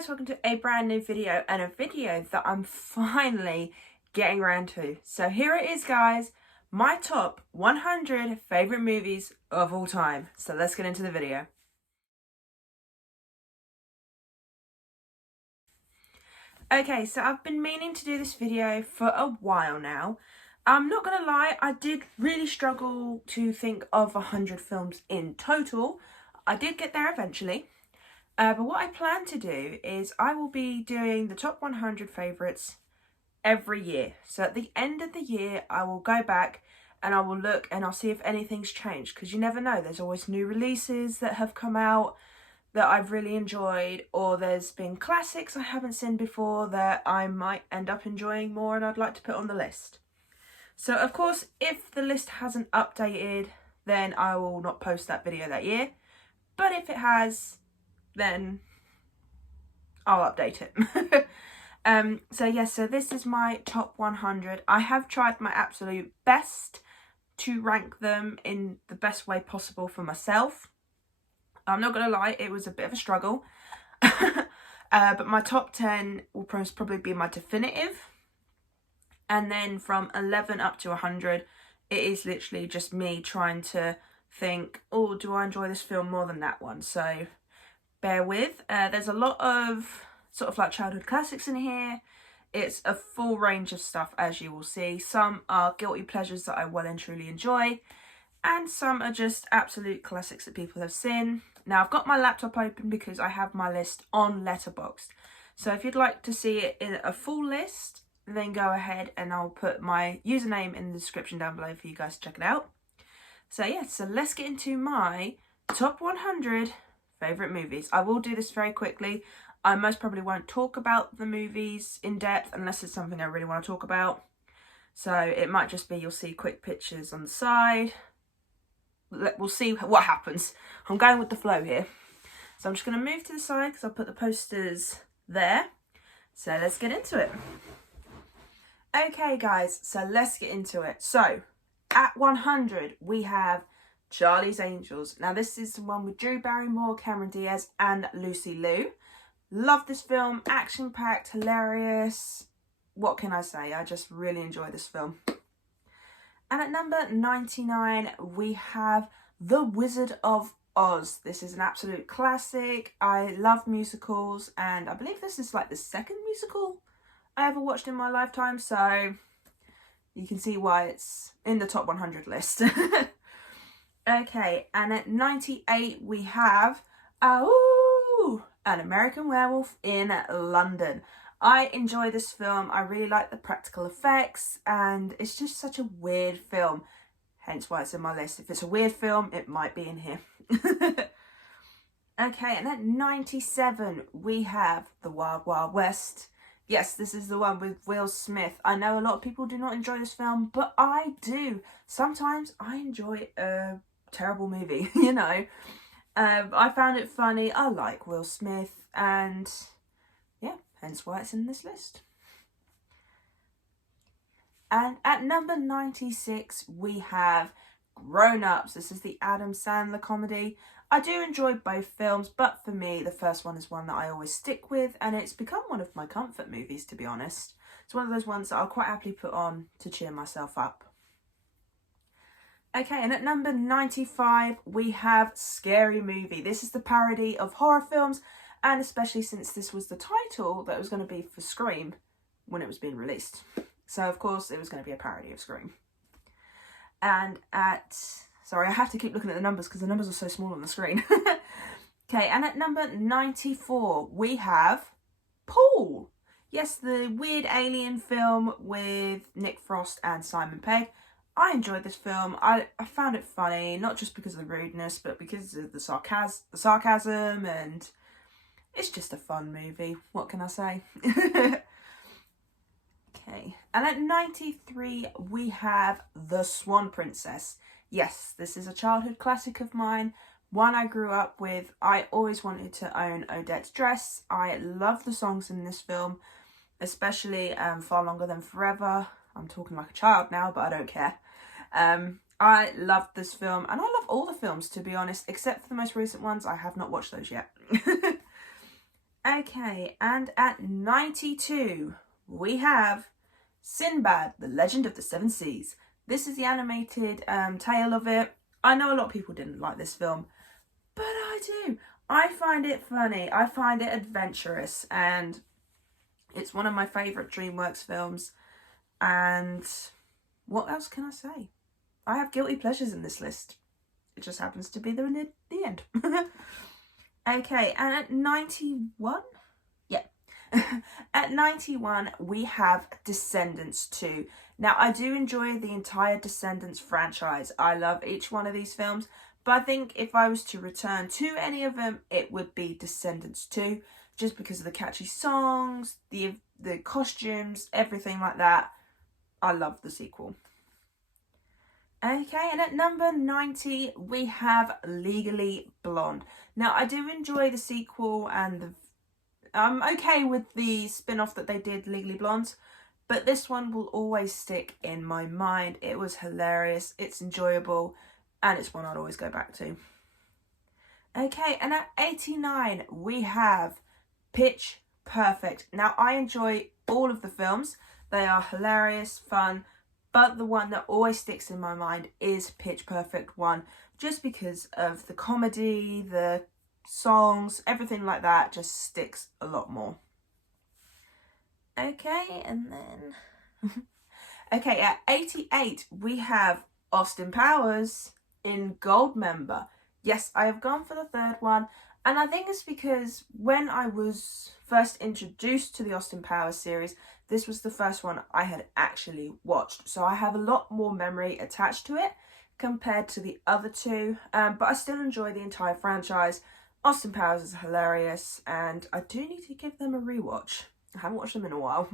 guys, welcome to a brand new video, and a video that I'm finally getting around to. So here it is, guys, my top 100 favourite movies of all time. So let's get into the video. Okay, so I've been meaning to do this video for a while now. I'm not gonna lie, I did really struggle to think of 100 films in total. I did get there eventually. But what I plan to do is I will be doing the top 100 favourites every year. So at the end of the year, I will go back and I will look and I'll see if anything's changed. Because you never know, there's always new releases that have come out that I've really enjoyed. Or there's been classics I haven't seen before that I might end up enjoying more and I'd like to put on the list. So of course, if the list hasn't updated, then I will not post that video that year. But if it has, then I'll update it. So this is my top 100. I have tried my absolute best to rank them in the best way possible for myself. I'm not gonna lie, it was a bit of a struggle. But my top 10 will probably be my definitive. And then from 11 up to 100, it is literally just me trying to think, oh, do I enjoy this film more than that one? So bear with. There's a lot of sort of like childhood classics in here. It's a full range of stuff, as you will see. Some are guilty pleasures that I well and truly enjoy, and some are just absolute classics that people have seen. Now I've got my laptop open because I have my list on Letterboxd. So if you'd like to see it in a full list, then go ahead and I'll put my username in the description down below for you guys to check it out. So yeah, so let's get into my top 100 favourite movies. I will do this very quickly. I most probably won't talk about the movies in depth unless it's something I really want to talk about. So it might just be you'll see quick pictures on the side. We'll see what happens. I'm going with the flow here. So I'm just going to move to the side because I'll put the posters there. So let's get into it. Okay guys, so let's get into it. So at 100 we have Charlie's Angels. Now this is the one with Drew Barrymore, Cameron Diaz and Lucy Liu. Love this film, action-packed, hilarious. What can I say? I just really enjoy this film. And at number 99 we have The Wizard of Oz. This is an absolute classic. I love musicals and I believe this is like the second musical I ever watched in my lifetime. So you can see why it's in the top 100 list. Okay, and at 98 we have An American Werewolf in London. I enjoy this film. I really like the practical effects and it's just such a weird film. Hence why it's in my list. If it's a weird film, it might be in here. Okay, and at 97 we have The Wild Wild West. Yes, this is the one with Will Smith. I know a lot of people do not enjoy this film, but I do. Sometimes I enjoy a terrible movie, you know. I found it funny. I like Will Smith and yeah, hence why it's in this list. And at number 96 we have Grown Ups. This is the Adam Sandler comedy. I do enjoy both films, but for me the first one is one that I always stick with and it's become one of my comfort movies, to be honest. It's one of those ones that I'll quite happily put on to cheer myself up. Okay, and at number 95 we have Scary Movie. This is the parody of horror films, and especially since this was the title that was going to be for Scream when it was being released. So of course it was going to be a parody of Scream. And at... Sorry, I have to keep looking at the numbers because the numbers are so small on the screen. Okay, and at number 94 we have Paul. Yes, the weird alien film with Nick Frost and Simon Pegg. I enjoyed this film. I found it funny, not just because of the rudeness, but because of the sarcasm, and it's just a fun movie. What can I say? Okay, and at 93 we have The Swan Princess. Yes, this is a childhood classic of mine, one I grew up with. I always wanted to own Odette's dress. I love the songs in this film, especially Far Longer Than Forever. I'm talking like a child now, but I don't care. I love this film, and I love all the films, to be honest, except for the most recent ones. I have not watched those yet. Okay, and at 92, we have Sinbad, The Legend of the Seven Seas. This is the animated tale of it. I know a lot of people didn't like this film, but I do. I find it funny. I find it adventurous, and it's one of my favourite DreamWorks films. And what else can I say? I have guilty pleasures in this list. It just happens to be there in the end. Okay, and at 91? Yeah. At 91, we have Descendants 2. Now, I do enjoy the entire Descendants franchise. I love each one of these films. But I think if I was to return to any of them, it would be Descendants 2. Just because of the catchy songs, the costumes, everything like that. I love the sequel. Okay, and at number 90, we have Legally Blonde. Now, I do enjoy the sequel and I'm okay with the spin-off that they did, Legally Blonde, but this one will always stick in my mind. It was hilarious, it's enjoyable, and it's one I'd always go back to. Okay, and at 89, we have Pitch Perfect. Now, I enjoy all of the films. They are hilarious, fun, but the one that always sticks in my mind is Pitch Perfect 1, just because of the comedy, the songs, everything like that just sticks a lot more. Okay, and then... okay, at 88, we have Austin Powers in Goldmember. Yes, I have gone for the third one, and I think it's because when I was first introduced to the Austin Powers series, this was the first one I had actually watched. So I have a lot more memory attached to it compared to the other two. But I still enjoy the entire franchise. Austin Powers is hilarious, and I do need to give them a rewatch. I haven't watched them in a while.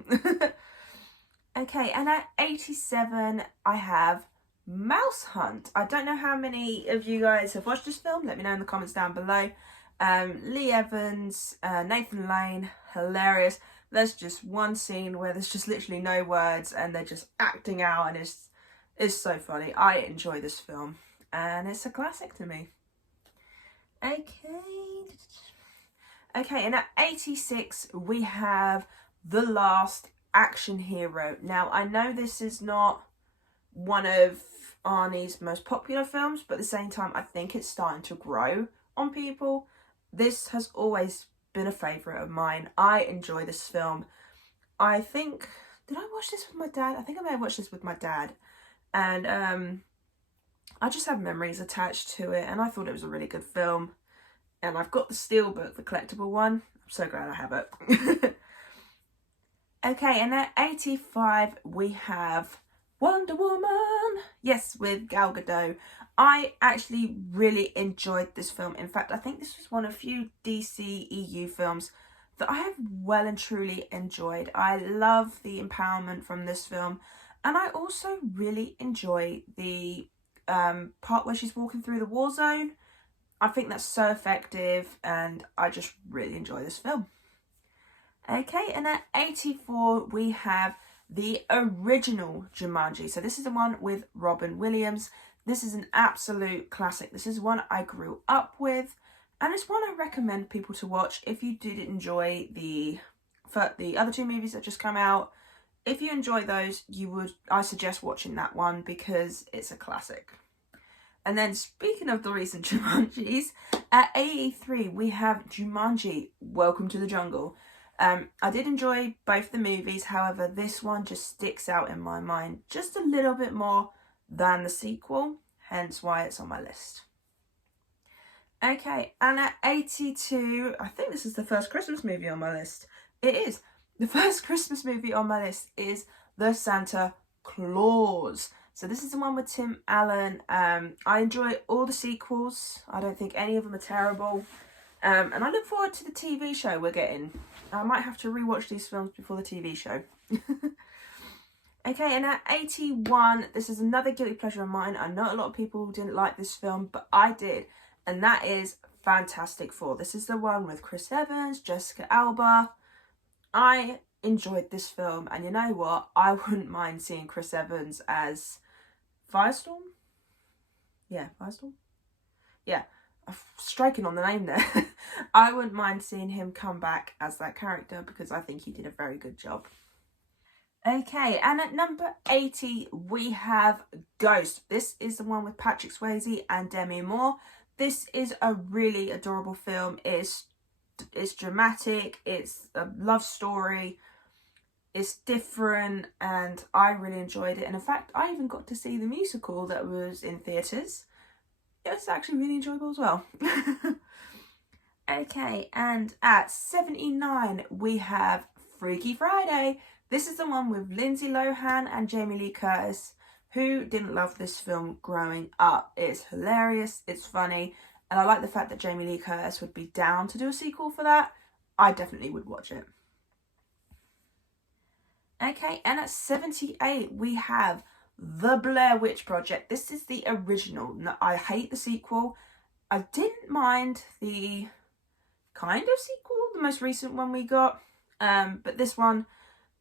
Okay, and at 87, I have Mouse Hunt. I don't know how many of you guys have watched this film. Let me know in the comments down below. Lee Evans, Nathan Lane, hilarious. There's just one scene where there's just literally no words and they're just acting out, and it's so funny. I enjoy this film and it's a classic to me. Okay, and at 86 we have The Last Action Hero. Now, I know this is not one of Arnie's most popular films, but at the same time I think it's starting to grow on people. This has always been a favourite of mine. I enjoy this film. I think, did I watch this with my dad? I think I may have watched this with my dad, and I just have memories attached to it, and I thought it was a really good film. And I've got the steelbook, the collectible one. I'm so glad I have it. Okay, and at 85 we have Wonder Woman. Yes, with Gal Gadot. I actually really enjoyed this film. In fact, I think this was one of a few DC EU films that I have well and truly enjoyed. I love the empowerment from this film, and I also really enjoy the part where she's walking through the war zone. I think that's so effective, and I just really enjoy this film. Okay, and at 84 we have the original Jumanji. So this is the one with Robin Williams. This is an absolute classic. This is one I grew up with, and it's one I recommend people to watch if you did enjoy the other two movies that just come out. If you enjoy those, I suggest watching that one because it's a classic. And then speaking of the recent Jumanjis, at 83 we have Jumanji, Welcome to the Jungle. I did enjoy both the movies, however this one just sticks out in my mind just a little bit more than the sequel, hence why it's on my list. Okay, and at 82, I think this is the first Christmas movie on my list. It is. The first Christmas movie on my list is The Santa Claus. So this is the one with Tim Allen. I enjoy all the sequels. I don't think any of them are terrible. And I look forward to the TV show we're getting. I might have to rewatch these films before the TV show. Okay, and at 81, this is another guilty pleasure of mine. I know a lot of people didn't like this film, but I did. And that is Fantastic Four. This is the one with Chris Evans, Jessica Alba. I enjoyed this film, and you know what? I wouldn't mind seeing Chris Evans as Firestorm? Yeah, Firestorm? Yeah. striking on the name there. I wouldn't mind seeing him come back as that character because I think he did a very good job. Okay, and at number 80, we have Ghost. This is the one with Patrick Swayze and Demi Moore. This is a really adorable film. It's dramatic, it's a love story, it's different, and I really enjoyed it. And in fact, I even got to see the musical that was in theatres. It was actually really enjoyable as well. Okay, and at 79, we have Freaky Friday. This is the one with Lindsay Lohan and Jamie Lee Curtis. Who didn't love this film growing up? It's hilarious, it's funny, and I like the fact that Jamie Lee Curtis would be down to do a sequel for that. I definitely would watch it. Okay, and at 78, we have The Blair Witch Project. This is the original. Now, I hate the sequel. I didn't mind the kind of sequel, the most recent one we got, but this one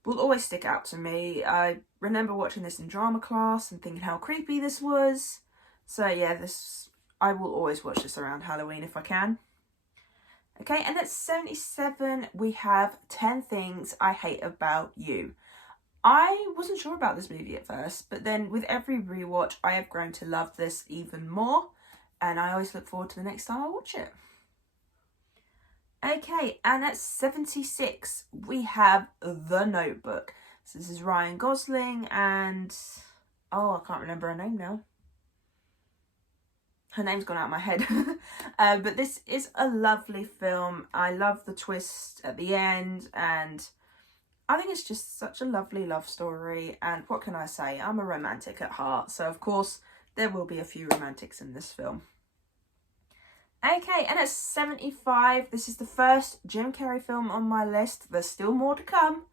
will always stick out to me. I remember watching this in drama class and thinking how creepy this was. So yeah, I will always watch this around Halloween if I can. Okay, and at 77, we have 10 Things I Hate About You. I wasn't sure about this movie at first, but then with every rewatch, I have grown to love this even more, and I always look forward to the next time I watch it. Okay, and at 76, we have The Notebook. So this is Ryan Gosling and... oh, I can't remember her name now. Her name's gone out of my head. But this is a lovely film. I love the twist at the end, and I think it's just such a lovely love story. And what can I say? I'm a romantic at heart, so of course there will be a few romantics in this film. Okay, and at 75, this is the first Jim Carrey film on my list. There's still more to come.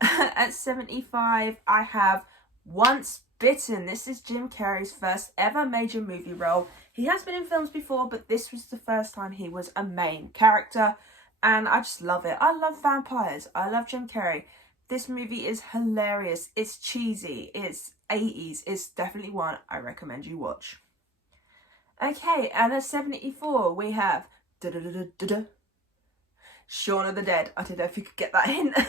At 75, I have Once Bitten. This is Jim Carrey's first ever major movie role. He has been in films before, but this was the first time he was a main character. And I just love it. I love vampires. I love Jim Carrey. This movie is hilarious. It's cheesy. It's 80s. It's definitely one I recommend you watch. Okay, and at 74, we have Shaun of the Dead. I don't know if you could get that hint. I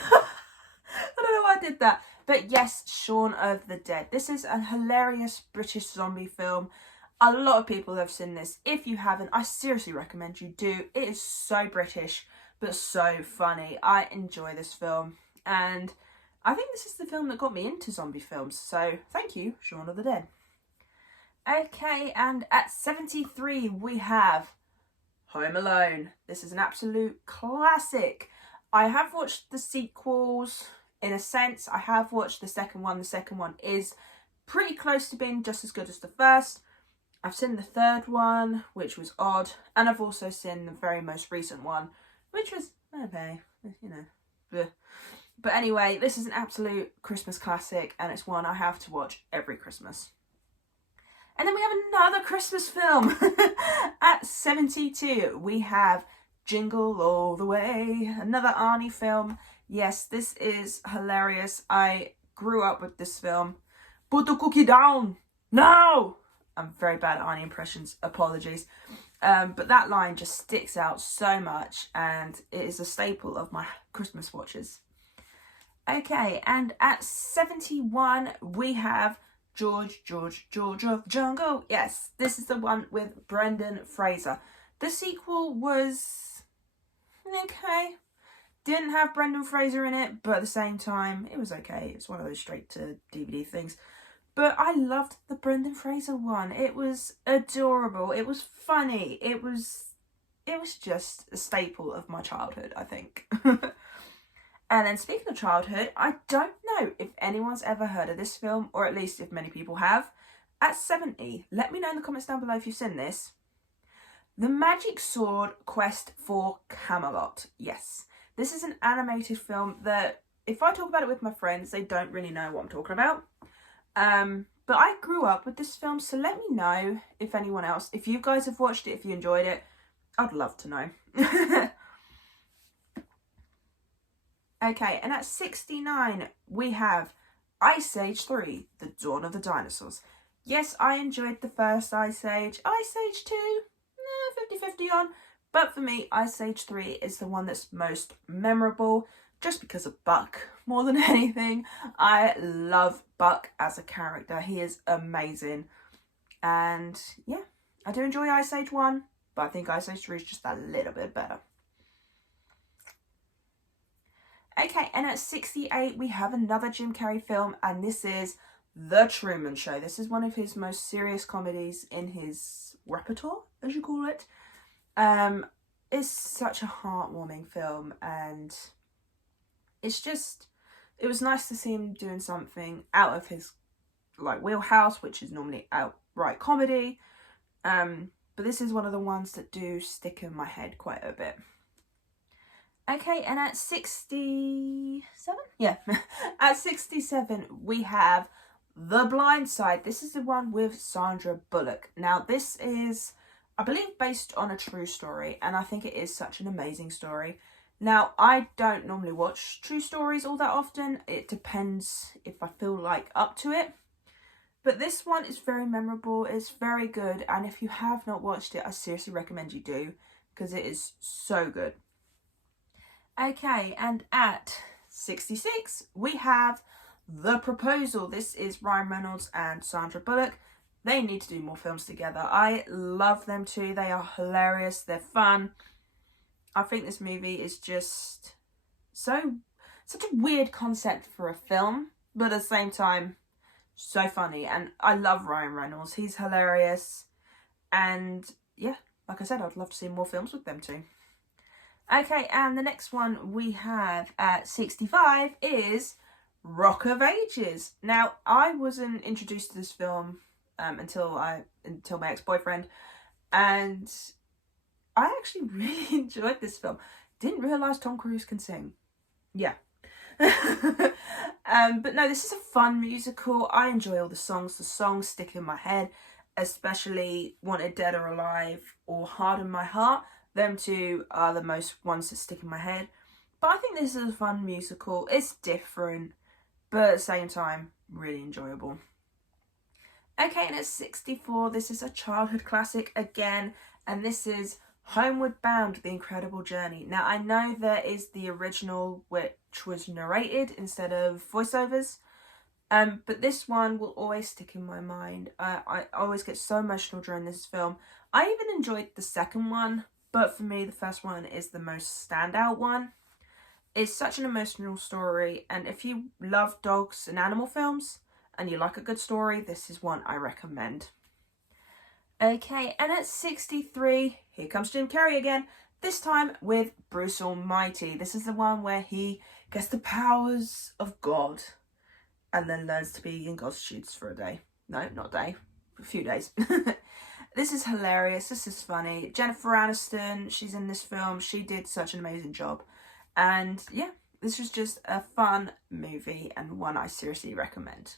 don't know why I did that. But yes, Shaun of the Dead. This is a hilarious British zombie film. A lot of people have seen this. If you haven't, I seriously recommend you do. It is so British, but so funny. I enjoy this film. And I think this is the film that got me into zombie films. So thank you, Shaun of the Dead. Okay, and at 73, we have Home Alone. This is an absolute classic. I have watched the sequels, in a sense. I have watched the second one. The second one is pretty close to being just as good as the first. I've seen the third one, which was odd. And I've also seen the very most recent one, which was, okay, you know, bleh. But anyway, this is an absolute Christmas classic, and it's one I have to watch every Christmas. And then we have another Christmas film. At 72, we have Jingle All the Way, another Arnie film. Yes, this is hilarious. I grew up with this film. Put the cookie down. No! I'm very bad at Arnie impressions. Apologies. But that line just sticks out so much, and it is a staple of my Christmas watches. Okay, and at 71, we have George of the Jungle. Yes, this is the one with Brendan Fraser. The sequel was okay. Didn't have Brendan Fraser in it, but at the same time, it was okay. It's one of those straight to DVD things. But I loved the Brendan Fraser one. It was adorable. It was funny. It was just a staple of my childhood, I think. And then speaking of childhood, I don't know if anyone's ever heard of this film, or at least if many people have. At 70, let me know in the comments down below if you've seen this. The Magic Sword Quest for Camelot. Yes, this is an animated film that, if I talk about it with my friends, they don't really know what I'm talking about. But I grew up with this film, so let me know if anyone else, if you guys have watched it, if you enjoyed it. I'd love to know. Okay, and at 69, we have Ice Age 3, The Dawn of the Dinosaurs. Yes, I enjoyed the first Ice Age. Ice Age 2, 50-50. 50-50 on. But for me, Ice Age 3 is the one that's most memorable, just because of Buck more than anything. I love Buck as a character. He is amazing. And yeah, I do enjoy Ice Age 1, but I think Ice Age 3 is just a little bit better. Okay, and at 68, we have another Jim Carrey film, and this is The Truman Show. This is one of his most serious comedies in his repertoire, as you call it. It's such a heartwarming film, and it was nice to see him doing something out of his wheelhouse, which is normally outright comedy. But this is one of the ones that do stick in my head quite a bit. Okay, and at 67? Yeah. At 67, we have The Blind Side. This is the one with Sandra Bullock. Now, this is, I believe, based on a true story, and I think it is such an amazing story. Now, I don't normally watch true stories all that often. It depends if I feel like up to it. But this one is very memorable. It's very good, and if you have not watched it, I seriously recommend you do, because it is so good. Okay, and at 66, we have The Proposal. This is Ryan Reynolds and Sandra Bullock. They need to do more films together. I love them too. They are hilarious. They're fun. I think this movie is just such a weird concept for a film, but at the same time, so funny. And I love Ryan Reynolds. He's hilarious. And yeah, like I said, I'd love to see more films with them too. Okay, and the next one we have at 65 is Rock of Ages. Now, I wasn't introduced to this film until my ex-boyfriend, and I actually really enjoyed this film. Didn't realise Tom Cruise can sing. Yeah. But no, this is a fun musical. I enjoy all the songs. The songs stick in my head, especially Wanted Dead or Alive or Harden My Heart. Them two are the most ones that stick in my head. But I think this is a fun musical. It's different, but at the same time, really enjoyable. Okay, and at 64, this is a childhood classic again, and this is Homeward Bound, The Incredible Journey. Now, I know there is the original, which was narrated instead of voiceovers, but this one will always stick in my mind. I always get so emotional during this film. I even enjoyed the second one, but for me, the first one is the most standout one. It's such an emotional story, and if you love dogs and animal films, and you like a good story, this is one I recommend. Okay, and at 63, here comes Jim Carrey again, this time with Bruce Almighty. This is the one where he gets the powers of God, and then learns to be in God's shoes for a day. No, not a day, a few days. This is hilarious. This is funny. Jennifer Aniston, she's in this film. She did such an amazing job. And yeah, this was just a fun movie and one I seriously recommend.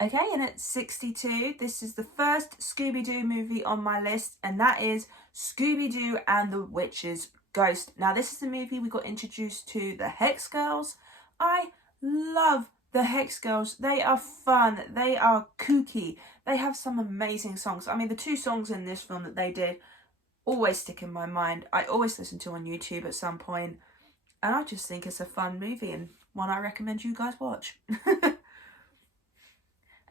Okay, and at 62, this is the first Scooby-Doo movie on my list, and that is Scooby-Doo and the Witch's Ghost. Now, this is the movie we got introduced to the Hex Girls. I love the Hex Girls. They are fun. They are kooky. They have some amazing songs. I mean, the two songs in this film that they did always stick in my mind. I always listen to on YouTube at some point. And I just think it's a fun movie and one I recommend you guys watch.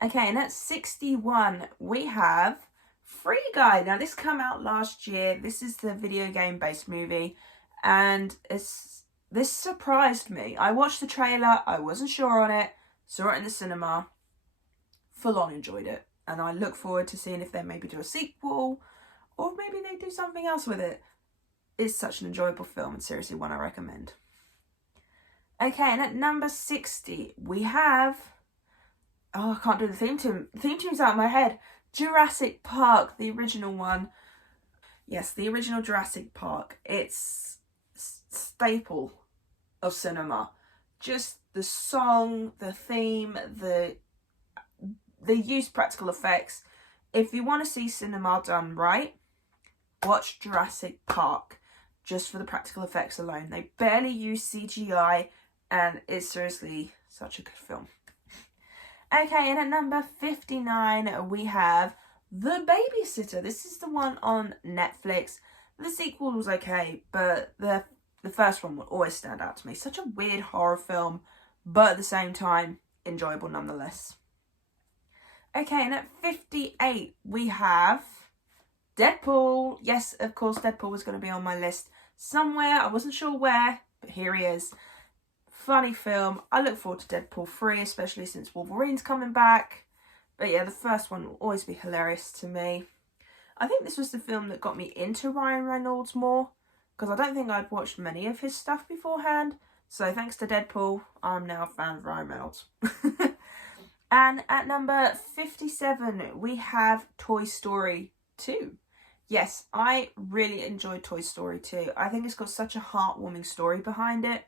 Okay, and at 61, we have Free Guy. Now, this came out last year. This is the video game-based movie. And this surprised me. I watched the trailer. I wasn't sure on it. Saw it in the cinema. Full on enjoyed it. And I look forward to seeing if they maybe do a sequel. Or maybe they do something else with it. It's such an enjoyable film and seriously one I recommend. Okay, and at number 60, we have... Oh, I can't do the theme tune. The theme tune's out of my head. Jurassic Park, the original one. Yes, the original Jurassic Park. It's staple of cinema. Just the song, the theme, the use practical effects. If you want to see cinema done right, watch Jurassic Park. Just for the practical effects alone. They barely use CGI, and it's seriously such a good film. Okay, and at number 59, we have The Babysitter. This is the one on Netflix. The sequel was okay, but the first one will always stand out to me. Such a weird horror film, but at the same time, enjoyable nonetheless. Okay, and at 58, we have Deadpool. Yes, of course, Deadpool was going to be on my list somewhere. I wasn't sure where, but here he is. Funny film. I look forward to Deadpool 3, especially since Wolverine's coming back. But yeah, the first one will always be hilarious to me. I think this was the film that got me into Ryan Reynolds more, because I don't think I'd watched many of his stuff beforehand. So thanks to Deadpool, I'm now a fan of Ryan Reynolds. And at number 57, we have Toy Story 2. Yes, I really enjoyed Toy Story 2. I think it's got such a heartwarming story behind it.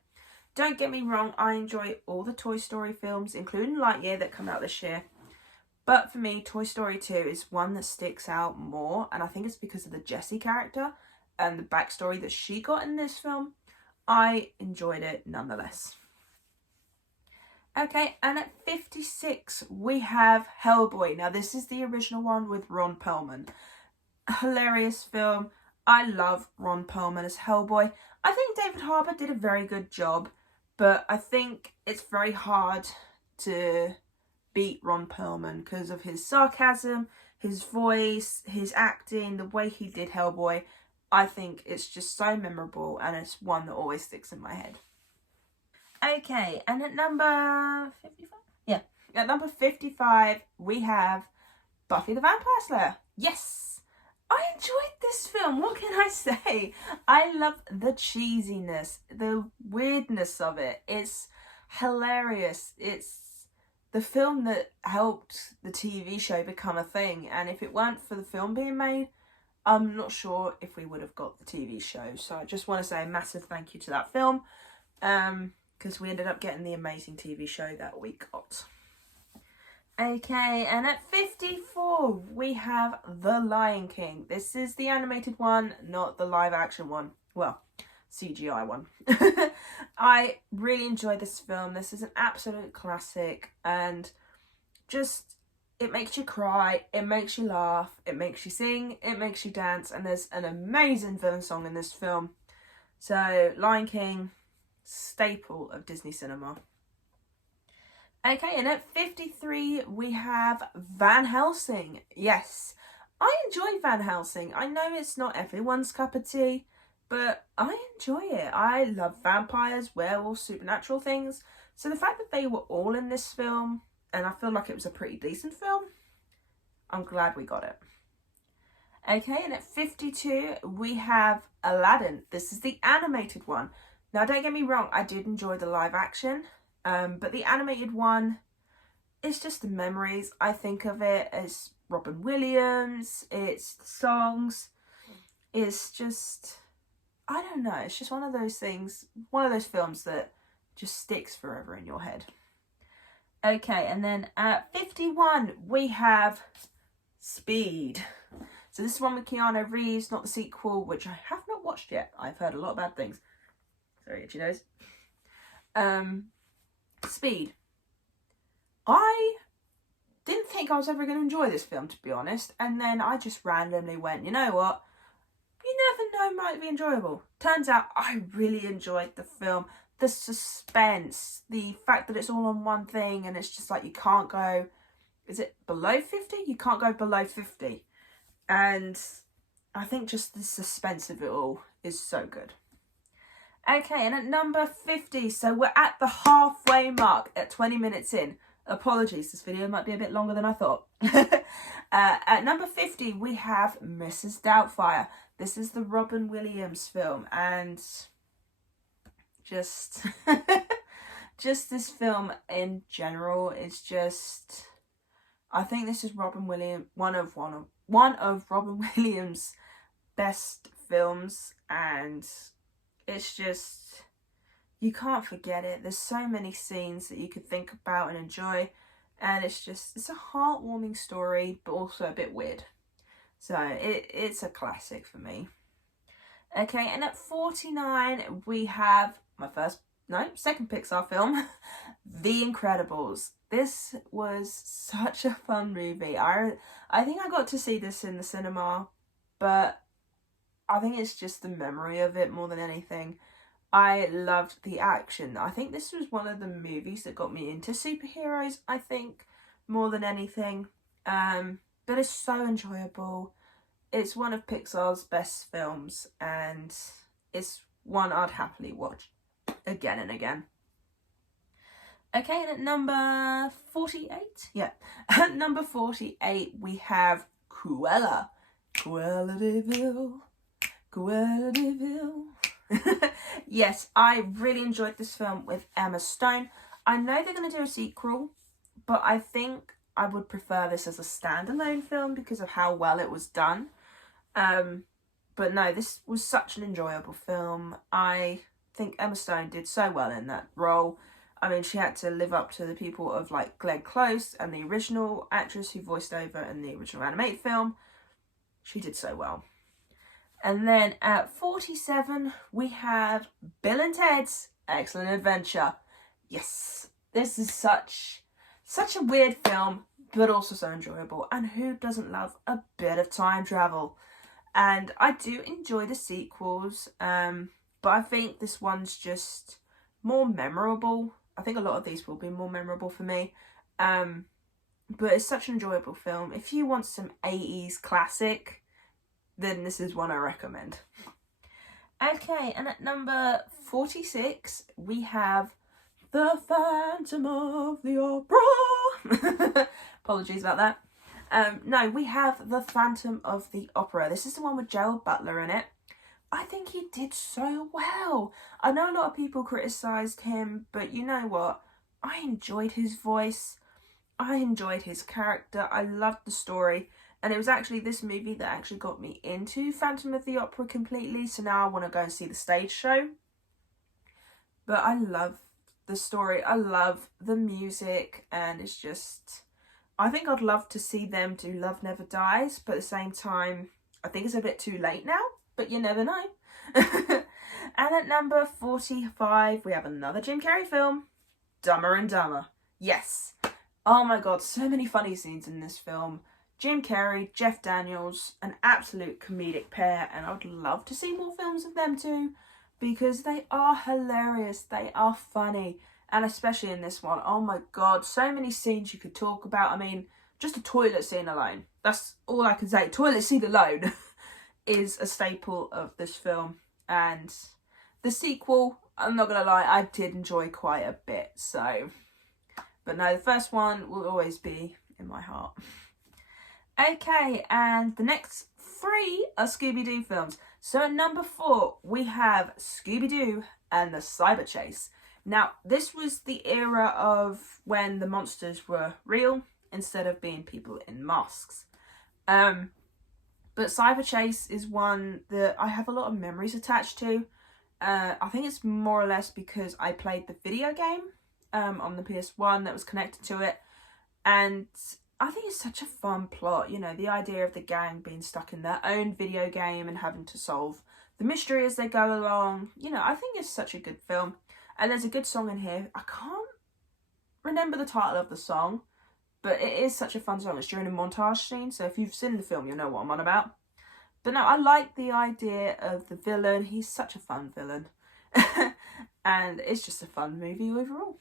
Don't get me wrong, I enjoy all the Toy Story films, including Lightyear, that come out this year. But for me, Toy Story 2 is one that sticks out more, and I think it's because of the Jessie character and the backstory that she got in this film. I enjoyed it nonetheless. Okay, and at 56, we have Hellboy. Now, this is the original one with Ron Perlman. Hilarious film. I love Ron Perlman as Hellboy. I think David Harbour did a very good job, but I think it's very hard to beat Ron Perlman because of his sarcasm, his voice, his acting, the way he did Hellboy. I think it's just so memorable, and it's one that always sticks in my head. Okay, and at number 55? Yeah, at number 55, we have Buffy the Vampire Slayer. Yes! I enjoyed this film, what can I say? I love the cheesiness, the weirdness of it. It's hilarious. It's the film that helped the TV show become a thing, and if it weren't for the film being made, I'm not sure if we would have got the TV show. So I just want to say a massive thank you to that film, because we ended up getting the amazing TV show that we got. Okay, and at 54, we have The Lion King. This is the animated one, not the live action one. Well, CGI one. I really enjoyed this film. This is an absolute classic, and just, it makes you cry, it makes you laugh, it makes you sing, it makes you dance, and there's an amazing villain song in this film. So, Lion King, staple of Disney cinema. Okay, and at 53, we have Van Helsing. Yes, I enjoy Van Helsing. I know it's not everyone's cup of tea, but I enjoy it. I love vampires, werewolves, supernatural things. So the fact that they were all in this film, and I feel like it was a pretty decent film, I'm glad we got it. Okay, and at 52, we have Aladdin. This is the animated one. Now, don't get me wrong, I did enjoy the live action, but the animated one is just the memories. I think of it as Robin Williams, it's the songs, it's just, I don't know, it's just one of those things, one of those films that just sticks forever in your head. Okay, and then at 51, we have Speed. So this is one with Keanu Reeves, not the sequel, which I have not watched yet. I've heard a lot of bad things. Sorry, itchy nose. Speed. I didn't think I was ever going to enjoy this film, to be honest. And then I just randomly went, you know what? You never know, might be enjoyable. Turns out I really enjoyed the film. The suspense, the fact that it's all on one thing and it's just like you can't go, is it below 50? You can't go below 50. And I think just the suspense of it all is so good. Okay, and at number 50, so we're at the halfway mark at 20 minutes in. Apologies, this video might be a bit longer than I thought. At number 50, we have Mrs. Doubtfire. This is the Robin Williams film, and just just this film in general is just, I think this is Robin Williams, one of Robin Williams' best films, and it's just, you can't forget it. There's so many scenes that you could think about and enjoy, and it's a heartwarming story, but also a bit weird. So it's a classic for me. Okay, and at 49, we have my second Pixar film, The Incredibles. This was such a fun movie. I think I got to see this in the cinema, but I think it's just the memory of it more than anything. I loved the action. I think this was one of the movies that got me into superheroes, I think, more than anything. But it's so enjoyable. It's one of Pixar's best films, and it's one I'd happily watch again and again. Okay, and at number 48, yeah, at number 48 we have Cruella. Cruella de Vil, Cruella de Vil. Yes, I really enjoyed this film with Emma Stone. I know they're going to do a sequel, but I think I would prefer this as a standalone film because of how well it was done. But no, this was such an enjoyable film. I think Emma Stone did so well in that role. I mean, she had to live up to the people of like Glenn Close and the original actress who voiced over in the original animated film. She did so well. And then at 47, we have Bill and Ted's Excellent Adventure. Yes, this is such a weird film, but also so enjoyable. And who doesn't love a bit of time travel? And I do enjoy the sequels, but I think this one's just more memorable. I think a lot of these will be more memorable for me. But it's such an enjoyable film. If you want some 80s classic, then this is one I recommend. Okay, and at number 46, we have The Phantom of the Opera. Apologies about that. No, we have The Phantom of the Opera. This is the one with Gerald Butler in it. I think he did so well. I know a lot of people criticised him, but you know what? I enjoyed his voice. I enjoyed his character. I loved the story. And it was actually this movie that actually got me into Phantom of the Opera completely. So now I want to go and see the stage show. But I love the story. I love the music. And it's just... I think I'd love to see them do Love Never Dies. But at the same time, I think it's a bit too late now. But you never know. And at number 45, we have another Jim Carrey film. Dumber and Dumber. Yes. Oh my god, so many funny scenes in this film. Jim Carrey, Jeff Daniels, an absolute comedic pair, and I would love to see more films of them too, because they are hilarious, they are funny, and especially in this one, oh my god, so many scenes you could talk about. I mean, just a toilet scene alone, that's all I can say, toilet scene alone is a staple of this film. And the sequel, I'm not gonna lie, I did enjoy quite a bit, so, but no, the first one will always be in my heart. Okay, and the next 3 are Scooby-Doo films. So at number 4, we have Scooby-Doo and the Cyber Chase. Now, this was the era of when the monsters were real instead of being people in masks. But Cyber Chase is one that I have a lot of memories attached to. I think it's more or less because I played the video game on the PS1 that was connected to it. And I think it's such a fun plot, you know, the idea of the gang being stuck in their own video game and having to solve the mystery as they go along. You know, I think it's such a good film. And there's a good song in here. I can't remember the title of the song, but it is such a fun song. It's during a montage scene, so if you've seen the film, you'll know what I'm on about. But no, I like the idea of the villain. He's such a fun villain. And it's just a fun movie overall.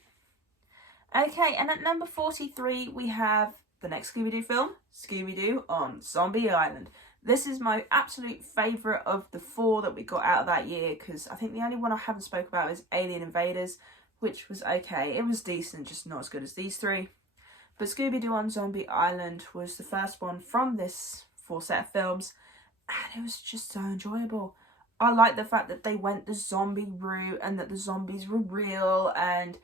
Okay, and at number 43, we have the next Scooby-Doo film, Scooby-Doo on Zombie Island. This is my absolute favourite of the 4 that we got out of that year, because I think the only one I haven't spoke about is Alien Invaders, which was okay. It was decent, just not as good as these 3. But Scooby-Doo on Zombie Island was the first one from this 4 set of films, and it was just so enjoyable. I like the fact that they went the zombie route and that the zombies were real, and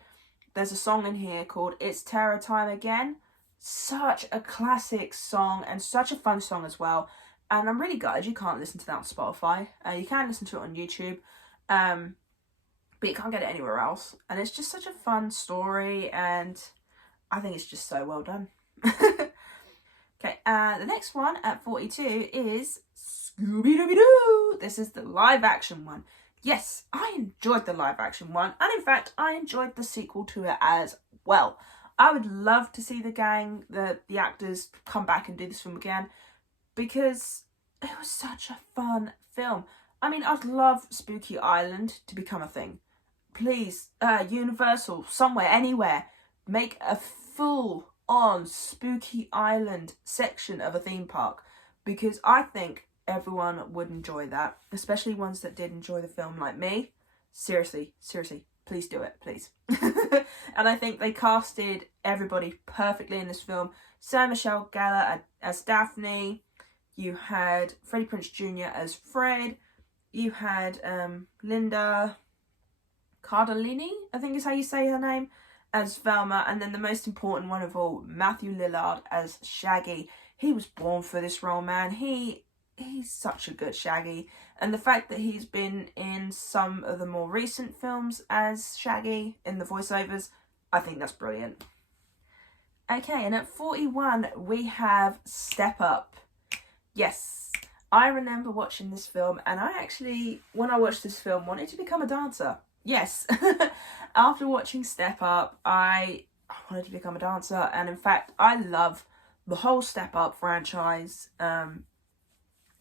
there's a song in here called It's Terror Time Again. Such a classic song and such a fun song as well. And I'm really gutted you can't listen to that on Spotify. You can listen to it on YouTube, but you can't get it anywhere else. And it's just such a fun story, and I think it's just so well done. Okay, the next one at 42 is Scooby-Dooby-Doo. This is the live action one. Yes, I enjoyed the live action one, and in fact, I enjoyed the sequel to it as well. I would love to see the gang, the actors come back and do this film again, because it was such a fun film. I mean, I'd love Spooky Island to become a thing. Please, Universal, somewhere, anywhere, make a full-on Spooky Island section of a theme park, because I think everyone would enjoy that, especially ones that did enjoy the film like me. Seriously, please do it, please. And I think they casted everybody perfectly in this film. Sarah Michelle Gellar as Daphne. You had Freddie Prinze Jr. as Fred. You had Linda Cardellini, I think is how you say her name, as Velma. And then the most important one of all, Matthew Lillard as Shaggy. He was born for this role, man. He's such a good Shaggy. And the fact that he's been in some of the more recent films as Shaggy in the voiceovers, I think that's brilliant. Okay, and at 41, we have Step Up. Yes, I remember watching this film, and I actually, when I watched this film, wanted to become a dancer. Yes, after watching Step Up, I wanted to become a dancer, and in fact, I love the whole Step Up franchise, and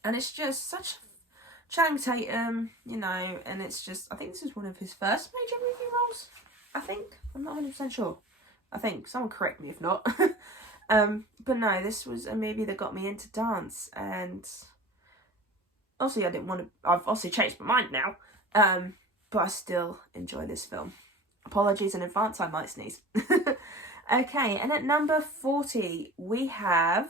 it's just such Channing Tatum, you know, and it's just, I think this is one of his first major movie roles, I think. I'm not 100% sure. I think, someone correct me if not. But no, this was a movie that got me into dance, and obviously I didn't want to, I've obviously changed my mind now, but I still enjoy this film. Apologies in advance, I might sneeze. Okay, and at number 40, we have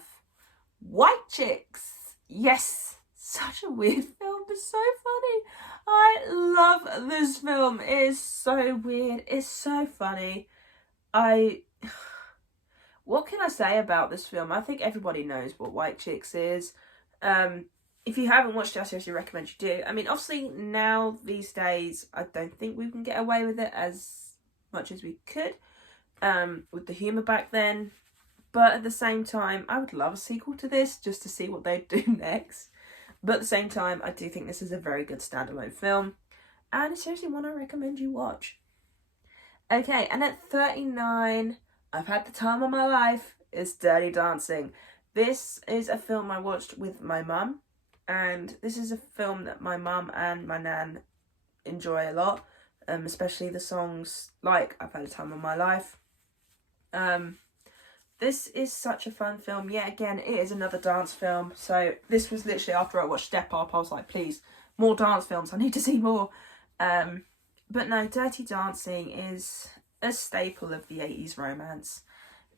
White Chicks. Yes, such a weird film, but so funny. I love this film. It is so weird. It's so funny. What can I say about this film? I think everybody knows what White Chicks is. If you haven't watched it, I seriously recommend you do. I mean, obviously now, these days, I don't think we can get away with it as much as we could, with the humour back then. But at the same time, I would love a sequel to this, just to see what they do next. But at the same time, I do think this is a very good standalone film, and it's seriously one I recommend you watch. Okay, and at 39, I've had the time of my life, is Dirty Dancing. This is a film I watched with my mum, and this is a film that my mum and my nan enjoy a lot, especially the songs like I've Had a Time of My Life. This is such a fun film. Yeah, again, it is another dance film. So this was literally after I watched Step Up, I was like, please, more dance films. I need to see more. But no, Dirty Dancing is a staple of the 80s romance.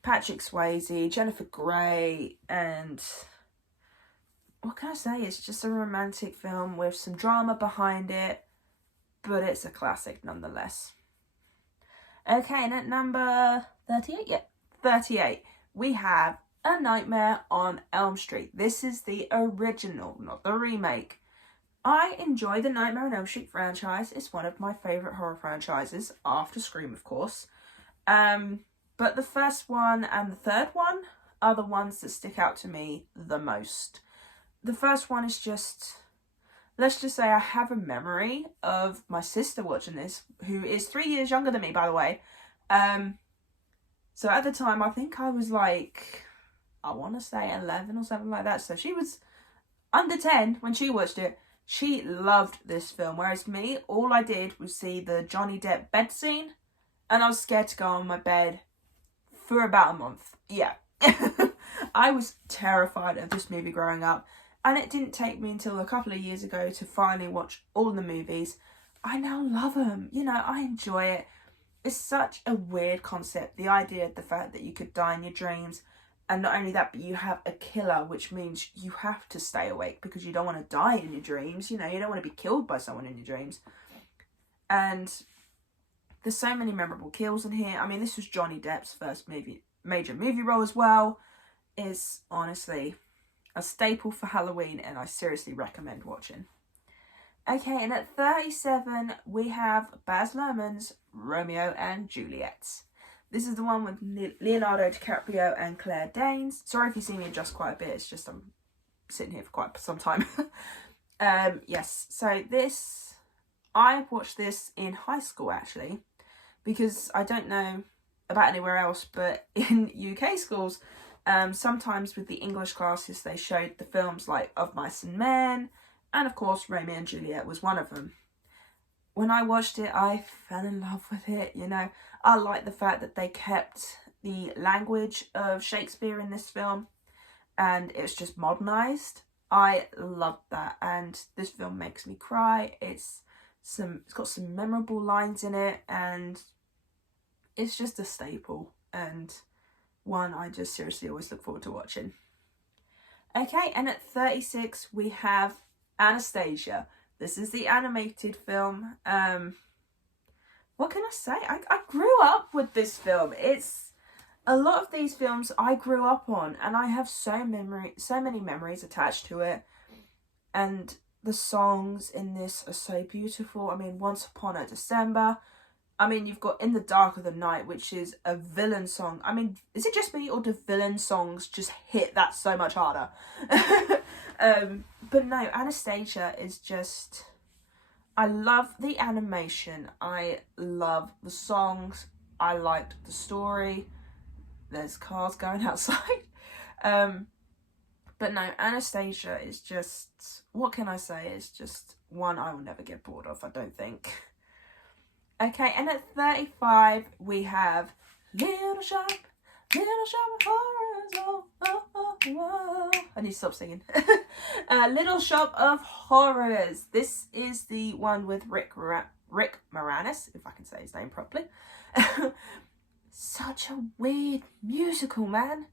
Patrick Swayze, Jennifer Grey, and what can I say? It's just a romantic film with some drama behind it, but it's a classic nonetheless. Okay, and at number 38, yeah, 38, we have A Nightmare on Elm Street. This is the original, not the remake. I enjoy the Nightmare on Elm Street franchise. It's one of my favourite horror franchises, after Scream, of course. But the first one and the third one are the ones that stick out to me the most. The first one is just, let's just say I have a memory of my sister watching this, who is 3 years younger than me, by the way. So at the time, I think I was like, I want to say 11 or something like that. So she was under 10 when she watched it. She loved this film, whereas me, all I did was see the Johnny Depp bed scene, and I was scared to go on my bed for about a month. Yeah. I was terrified of this movie growing up, and it didn't take me until a couple of years ago to finally watch all the movies. I now love them. You know, I enjoy it. It's such a weird concept, the idea of the fact that you could die in your dreams, and not only that, but you have a killer, which means you have to stay awake because you don't want to die in your dreams. You know, you don't want to be killed by someone in your dreams. And there's so many memorable kills in here. I mean, this was Johnny Depp's first major movie role as well. It's honestly a staple for Halloween, and I seriously recommend watching. Okay, and at 37, we have Baz Luhrmann's Romeo and Juliet. This is the one with Leonardo DiCaprio and Claire Danes. Sorry if you see me adjust quite a bit, it's just I'm sitting here for quite some time. Yes, so this, I watched this in high school actually, because I don't know about anywhere else, but in UK schools, sometimes with the English classes, they showed the films like Of Mice and Men, And of course, Romeo and Juliet was one of them. When I watched it, I fell in love with it, you know. I like the fact that they kept the language of Shakespeare in this film and it was just modernised. I loved that, and this film makes me cry. It's got some memorable lines in it, and it's just a staple and one I just seriously always look forward to watching. Okay, and at 36 we have Anastasia. This is the animated film. What can I say? I grew up with this film. It's a lot of these films I grew up on, and I have so many memories attached to it. And the songs in this are so beautiful. I mean, Once Upon a December. I mean, you've got In the Dark of the Night, which is a villain song. I mean, is it just me, or do villain songs just hit that so much harder? But no, Anastasia is just... I love the animation. I love the songs. I liked the story. There's cars going outside. But no, Anastasia is just... What can I say? It's just one I will never get bored of, I don't think. Okay, and at 35, we have Little Shop of Horrors. Oh, oh, oh, oh. I need to stop singing. Little Shop of Horrors. This is the one with Rick Moranis, if I can say his name properly. Such a weird musical, man.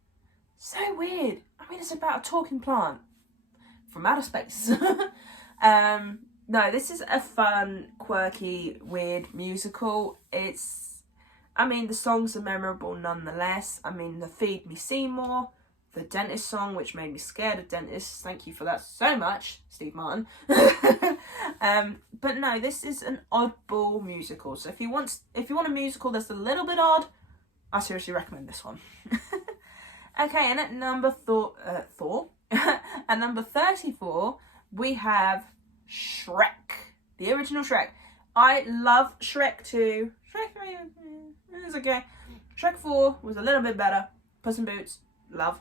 So weird. I mean, it's about a talking plant from outer space. No, this is a fun, quirky, weird musical. I mean, the songs are memorable nonetheless. I mean, the Feed Me Seymour, the dentist song, which made me scared of dentists. Thank you for that so much, Steve Martin. But no, this is an oddball musical. So if you want a musical that's a little bit odd, I seriously recommend this one. Okay, and at number at number 34, we have Shrek, the original Shrek. I love Shrek 2. Shrek 3 is okay. Shrek 4 was a little bit better. Puss in Boots, love.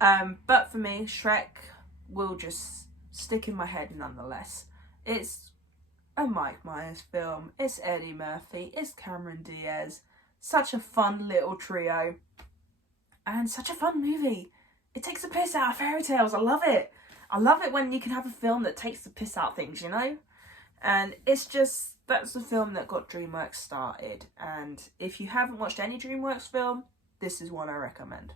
But for me, Shrek will just stick in my head nonetheless. It's a Mike Myers film. It's Eddie Murphy. It's Cameron Diaz. Such a fun little trio. And such a fun movie. It takes the piss out of fairy tales. I love it. I love it when you can have a film that takes the piss out of things, you know? And it's just, that's the film that got DreamWorks started. And if you haven't watched any DreamWorks film, this is one I recommend.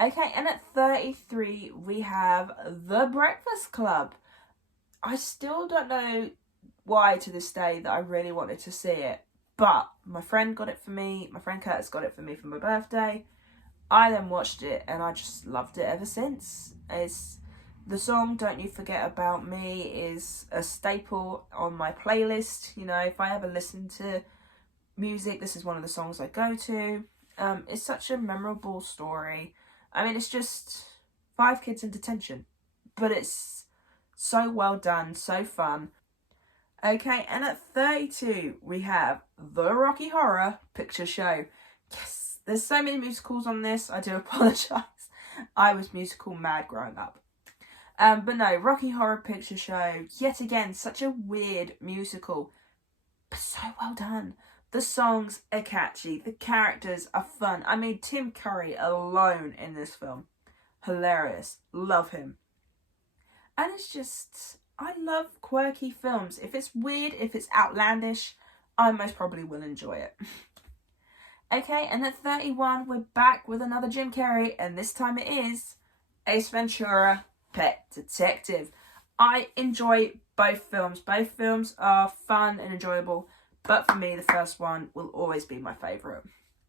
Okay, and at 33, we have The Breakfast Club. I still don't know why to this day that I really wanted to see it. But my friend got it for me. My friend Curtis got it for me for my birthday. I then watched it and I just loved it ever since. The song Don't You Forget About Me is a staple on my playlist. You know, if I ever listen to music, this is one of the songs I go to. It's such a memorable story. I mean, it's just 5 kids in detention, but it's so well done, so fun. Okay, and at 32, we have The Rocky Horror Picture Show. Yes, there's so many musicals on this. I do apologise. I was musical mad growing up. But no, Rocky Horror Picture Show, yet again, such a weird musical, but so well done. The songs are catchy, the characters are fun. I mean, Tim Curry alone in this film, hilarious, love him. And it's just, I love quirky films. If it's weird, if it's outlandish, I most probably will enjoy it. Okay, and at 31, we're back with another Jim Carrey, and this time it is Ace Ventura, Pet Detective. I enjoy both films. Both films are fun and enjoyable, but for me, the first one will always be my favourite.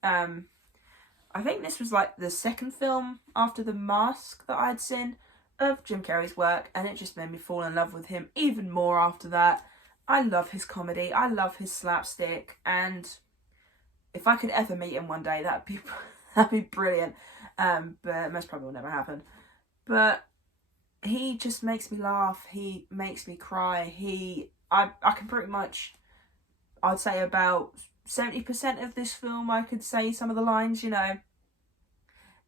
I think this was like the second film after The Mask that I'd seen of Jim Carrey's work, and it just made me fall in love with him even more after that. I love his comedy, I love his slapstick, and if I could ever meet him one day, that'd be brilliant. But most probably will never happen. But he just makes me laugh. He makes me cry. I can pretty much, I'd say about 70% of this film, I could say some of the lines, you know.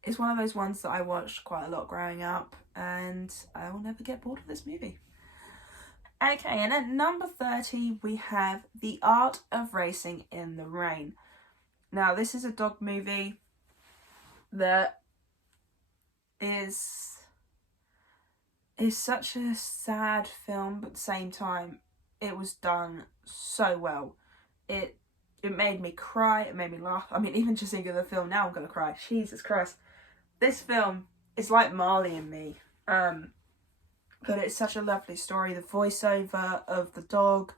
It's one of those ones that I watched quite a lot growing up, and I will never get bored of this movie. Okay, and at number 30 we have The Art of Racing in the Rain. Now, this is a dog movie that is such a sad film, but at the same time, it was done so well. It made me cry, it made me laugh. I mean, even just thinking of the film now, I'm gonna cry. Jesus Christ. This film is like Marley and Me. But it's such a lovely story. The voiceover of the dog,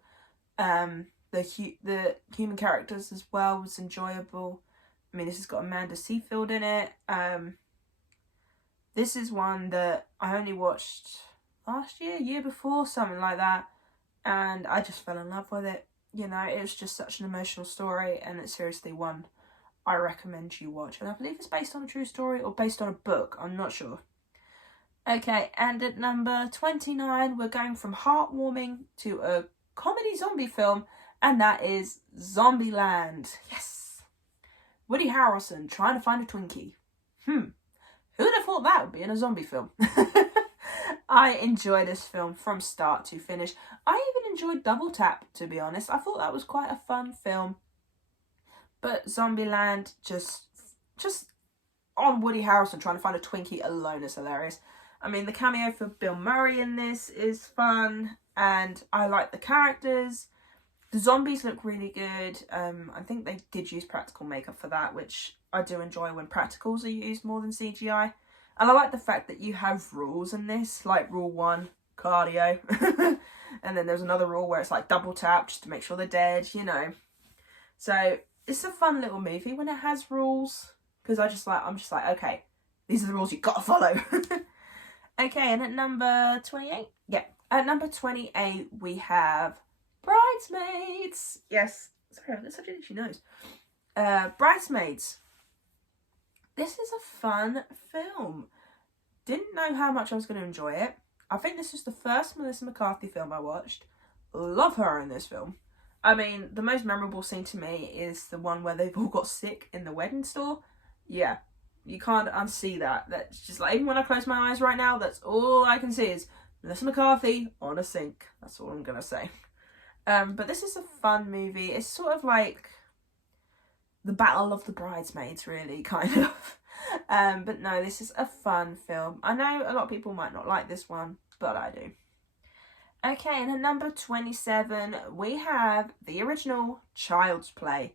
the human characters as well was enjoyable. I mean, this has got Amanda Seyfried in it. This is one that I only watched last year before, something like that, and I just fell in love with it. You know, it was just such an emotional story, and it's seriously one I recommend you watch. And I believe it's based on a true story or based on a book, I'm not sure. Okay, and at number 29, we're going from heartwarming to a comedy zombie film, and that is Zombieland. Yes! Woody Harrelson trying to find a Twinkie. Who'd have thought that would be in a zombie film? I enjoy this film from start to finish. I even enjoyed Double Tap, to be honest. I thought that was quite a fun film. But Zombieland, just on Woody Harrelson trying to find a Twinkie alone is hilarious. I mean, the cameo for Bill Murray in this is fun, and I like the characters. The zombies look really good. I think they did use practical makeup for that, which I do enjoy when practicals are used more than CGI. And I like the fact that you have rules in this, like rule 1, cardio. And then there's another rule where it's like double tap just to make sure they're dead, you know. So it's a fun little movie when it has rules, because I'm just like, okay, these are the rules you've got to follow. Okay, and at number 28, at number 28 we have Bridesmaids. Yes, sorry, that's such an itchy nose. Bridesmaids. This is a fun film. Didn't know how much I was going to enjoy it. I think this is the first Melissa McCarthy film I watched. Love her in this film. I mean, the most memorable scene to me is the one where they've all got sick in the wedding store. Yeah, you can't unsee that. That's just like, even when I close my eyes right now, that's all I can see is Melissa McCarthy on a sink. That's all I'm going to say. But this is a fun movie. It's sort of like the Battle of the Bridesmaids, really, kind of. But no, this is a fun film. I know a lot of people might not like this one, but I do. Okay, and at number 27, we have the original Child's Play.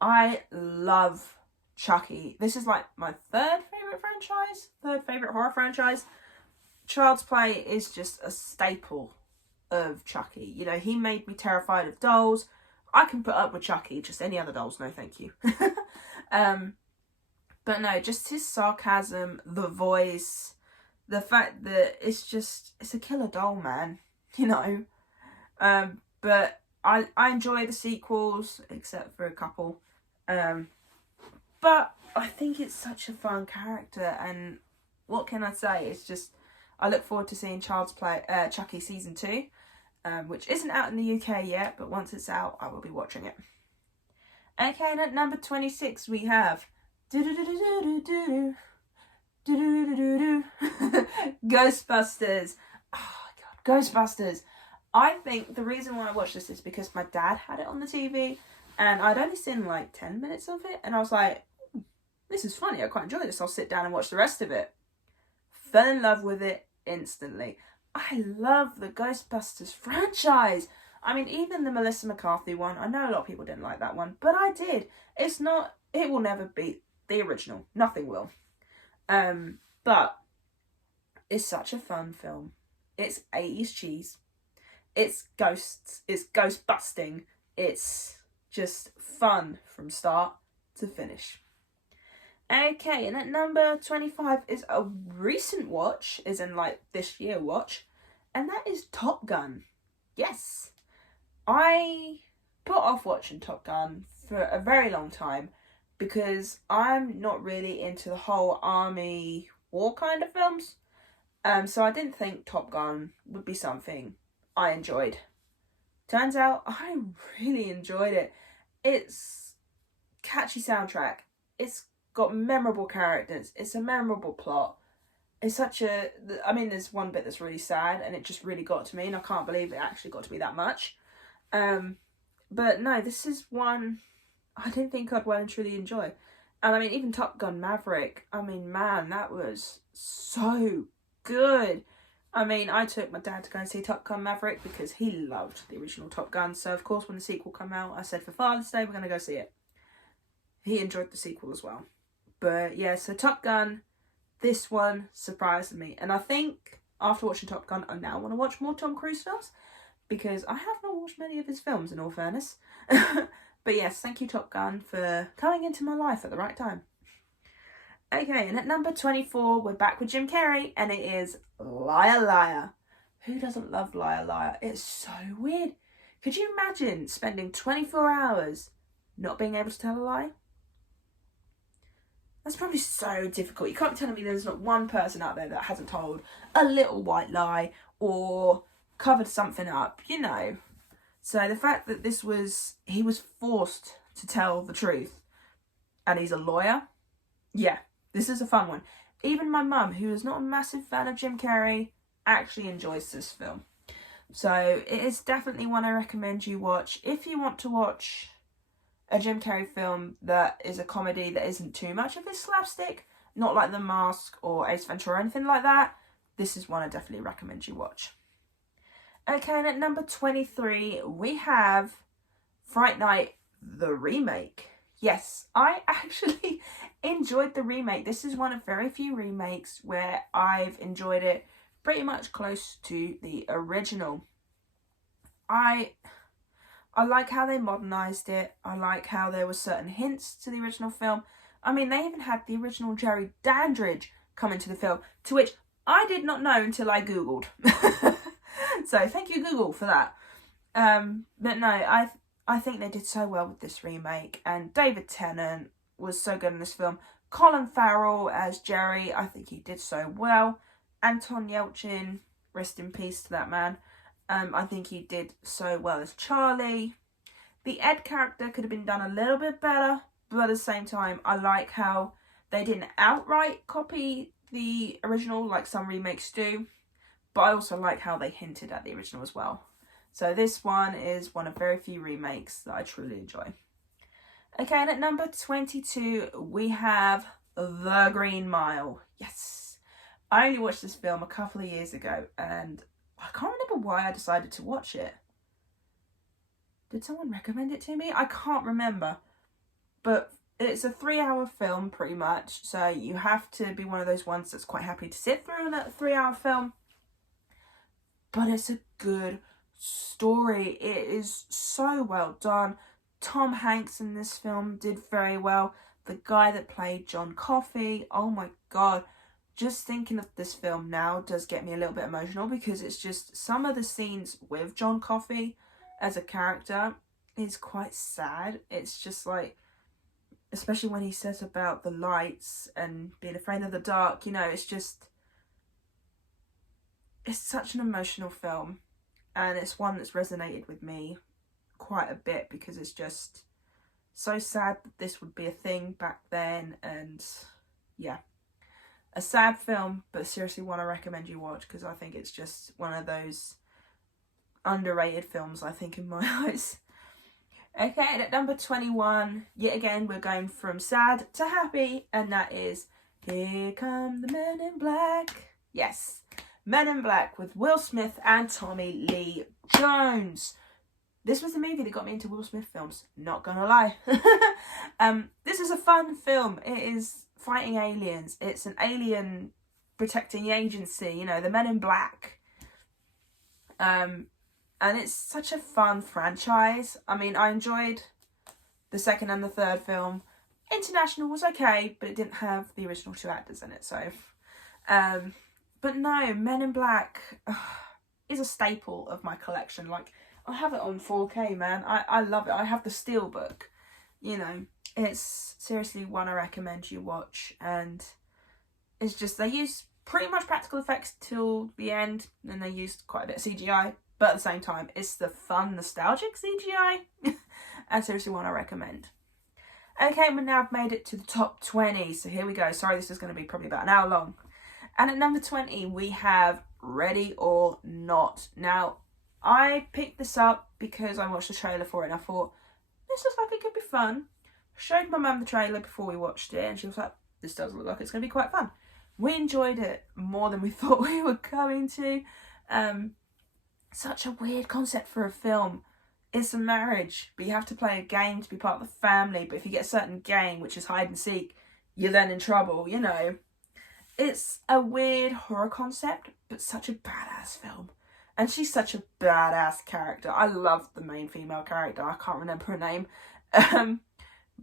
I love Chucky. This is like my third favourite horror franchise. Child's Play is just a staple of Chucky. You know, he made me terrified of dolls. I can put up with Chucky, just any other dolls, no thank you. But no, just his sarcasm, the voice, the fact that it's a killer doll, man, you know. But I enjoy the sequels, except for a couple. But I think it's such a fun character, and what can I say? It's just, I look forward to seeing Chucky season 2. Which isn't out in the UK yet, but once it's out, I will be watching it. Okay, and at number 26, we have Ghostbusters. Oh my god, Ghostbusters. I think the reason why I watched this is because my dad had it on the TV, and I'd only seen like 10 minutes of it, and I was like, this is funny, I quite enjoy this, I'll sit down and watch the rest of it. Fell in love with it instantly. I love the Ghostbusters franchise. I mean, even the Melissa McCarthy one, I know a lot of people didn't like that one, but I did. It will never beat the original. Nothing will. But it's such a fun film. It's 80s cheese. It's ghosts. It's ghost busting. It's just fun from start to finish. Okay, and at number 25 is a recent watch, as in like this year watch, and that is Top Gun. Yes, I put off watching Top Gun for a very long time because I'm not really into the whole army war kind of films. So I didn't think Top Gun would be something I enjoyed. Turns out I really enjoyed it. It's catchy soundtrack. It's got memorable characters. It's a memorable plot. it's such a, I mean, there's one bit that's really sad, and it just really got to me, and I can't believe it actually got to me that much. But no, this is one I didn't think I'd well and truly enjoy. And I mean, even Top Gun Maverick, I mean, man, that was so good. I mean, I took my dad to go and see Top Gun Maverick because he loved the original Top Gun. So, of course, when the sequel came out, I said for Father's Day, we're going to go see it. He enjoyed the sequel as well. But yeah, so Top Gun, this one surprised me. And I think after watching Top Gun, I now want to watch more Tom Cruise films, because I have not watched many of his films, in all fairness. But yes, thank you, Top Gun, for coming into my life at the right time. Okay, and at number 24, we're back with Jim Carrey, and it is Liar Liar. Who doesn't love Liar Liar? It's so weird. Could you imagine spending 24 hours not being able to tell a lie? That's probably so difficult. You can't be telling me there's not one person out there that hasn't told a little white lie or covered something up, you know. So the fact that he was forced to tell the truth, and he's a lawyer, yeah, this is a fun one. Even my mum, who is not a massive fan of Jim Carrey, actually enjoys this film. So it is definitely one I recommend you watch. If you want to watch a Jim Carrey film that is a comedy that isn't too much of his slapstick, not like The Mask or Ace Ventura or anything like that, this is one I definitely recommend you watch. Okay, and at number 23, we have Fright Night, the remake. Yes, I actually enjoyed the remake. This is one of very few remakes where I've enjoyed it pretty much close to the original. I like how they modernised it. I like how there were certain hints to the original film. I mean, they even had the original Jerry Dandridge come into the film, to which I did not know until I Googled. So thank you, Google, for that. But no, I think they did so well with this remake, and David Tennant was so good in this film. Colin Farrell as Jerry, I think he did so well. Anton Yelchin, rest in peace to that man. I think he did so well as Charlie. The Ed character could have been done a little bit better, but at the same time, I like how they didn't outright copy the original like some remakes do, but I also like how they hinted at the original as well. So this one is one of very few remakes that I truly enjoy. Okay, and at number 22, we have The Green Mile. Yes, I only watched this film a couple of years ago, and I can't remember why I decided to watch it. Did someone recommend it to me? I can't remember. But it's a 3-hour film, pretty much. So you have to be one of those ones that's quite happy to sit through a 3-hour film. But it's a good story. It is so well done. Tom Hanks in this film did very well. The guy that played John Coffey, oh my god. Just thinking of this film now does get me a little bit emotional, because it's just some of the scenes with John Coffey as a character is quite sad. It's just like, especially when he says about the lights and being afraid of the dark, you know, it's such an emotional film, and it's one that's resonated with me quite a bit, because it's just so sad that this would be a thing back then. And yeah, a sad film, but seriously one I recommend you watch, because I think it's just one of those underrated films, I think, in my eyes. Okay, and at number 21, yet again, we're going from sad to happy, and that is Here Come the Men in Black. Yes, Men in Black with Will Smith and Tommy Lee Jones. This was the movie that got me into Will Smith films, not gonna lie. This is a fun film. It is fighting aliens. It's an alien protecting agency, you know, the Men in Black. And it's such a fun franchise. I mean, I enjoyed the second and the third film. International was okay, but it didn't have the original 2 actors in it, so. But no, Men in Black is a staple of my collection. Like, I have it on 4K, man. I love it. I have the Steelbook. You know, it's seriously one I recommend you watch. And it's just, they use pretty much practical effects till the end, and they used quite a bit of CGI. But at the same time, it's the fun, nostalgic CGI. And seriously one I recommend. Okay, we now have made it to the top 20. So here we go. Sorry, this is going to be probably about an hour long. And at number 20, we have Ready or Not. Now, I picked this up because I watched the trailer for it and I thought, this looks like it could be fun. Showed my mum the trailer before we watched it and she was like, this does look like it's going to be quite fun. We enjoyed it more than we thought we were going to. Such a weird concept for a film. It's a marriage, but you have to play a game to be part of the family. But if you get a certain game, which is hide and seek, you're then in trouble, you know. It's a weird horror concept, but such a badass film. And she's such a badass character. I love the main female character. I can't remember her name.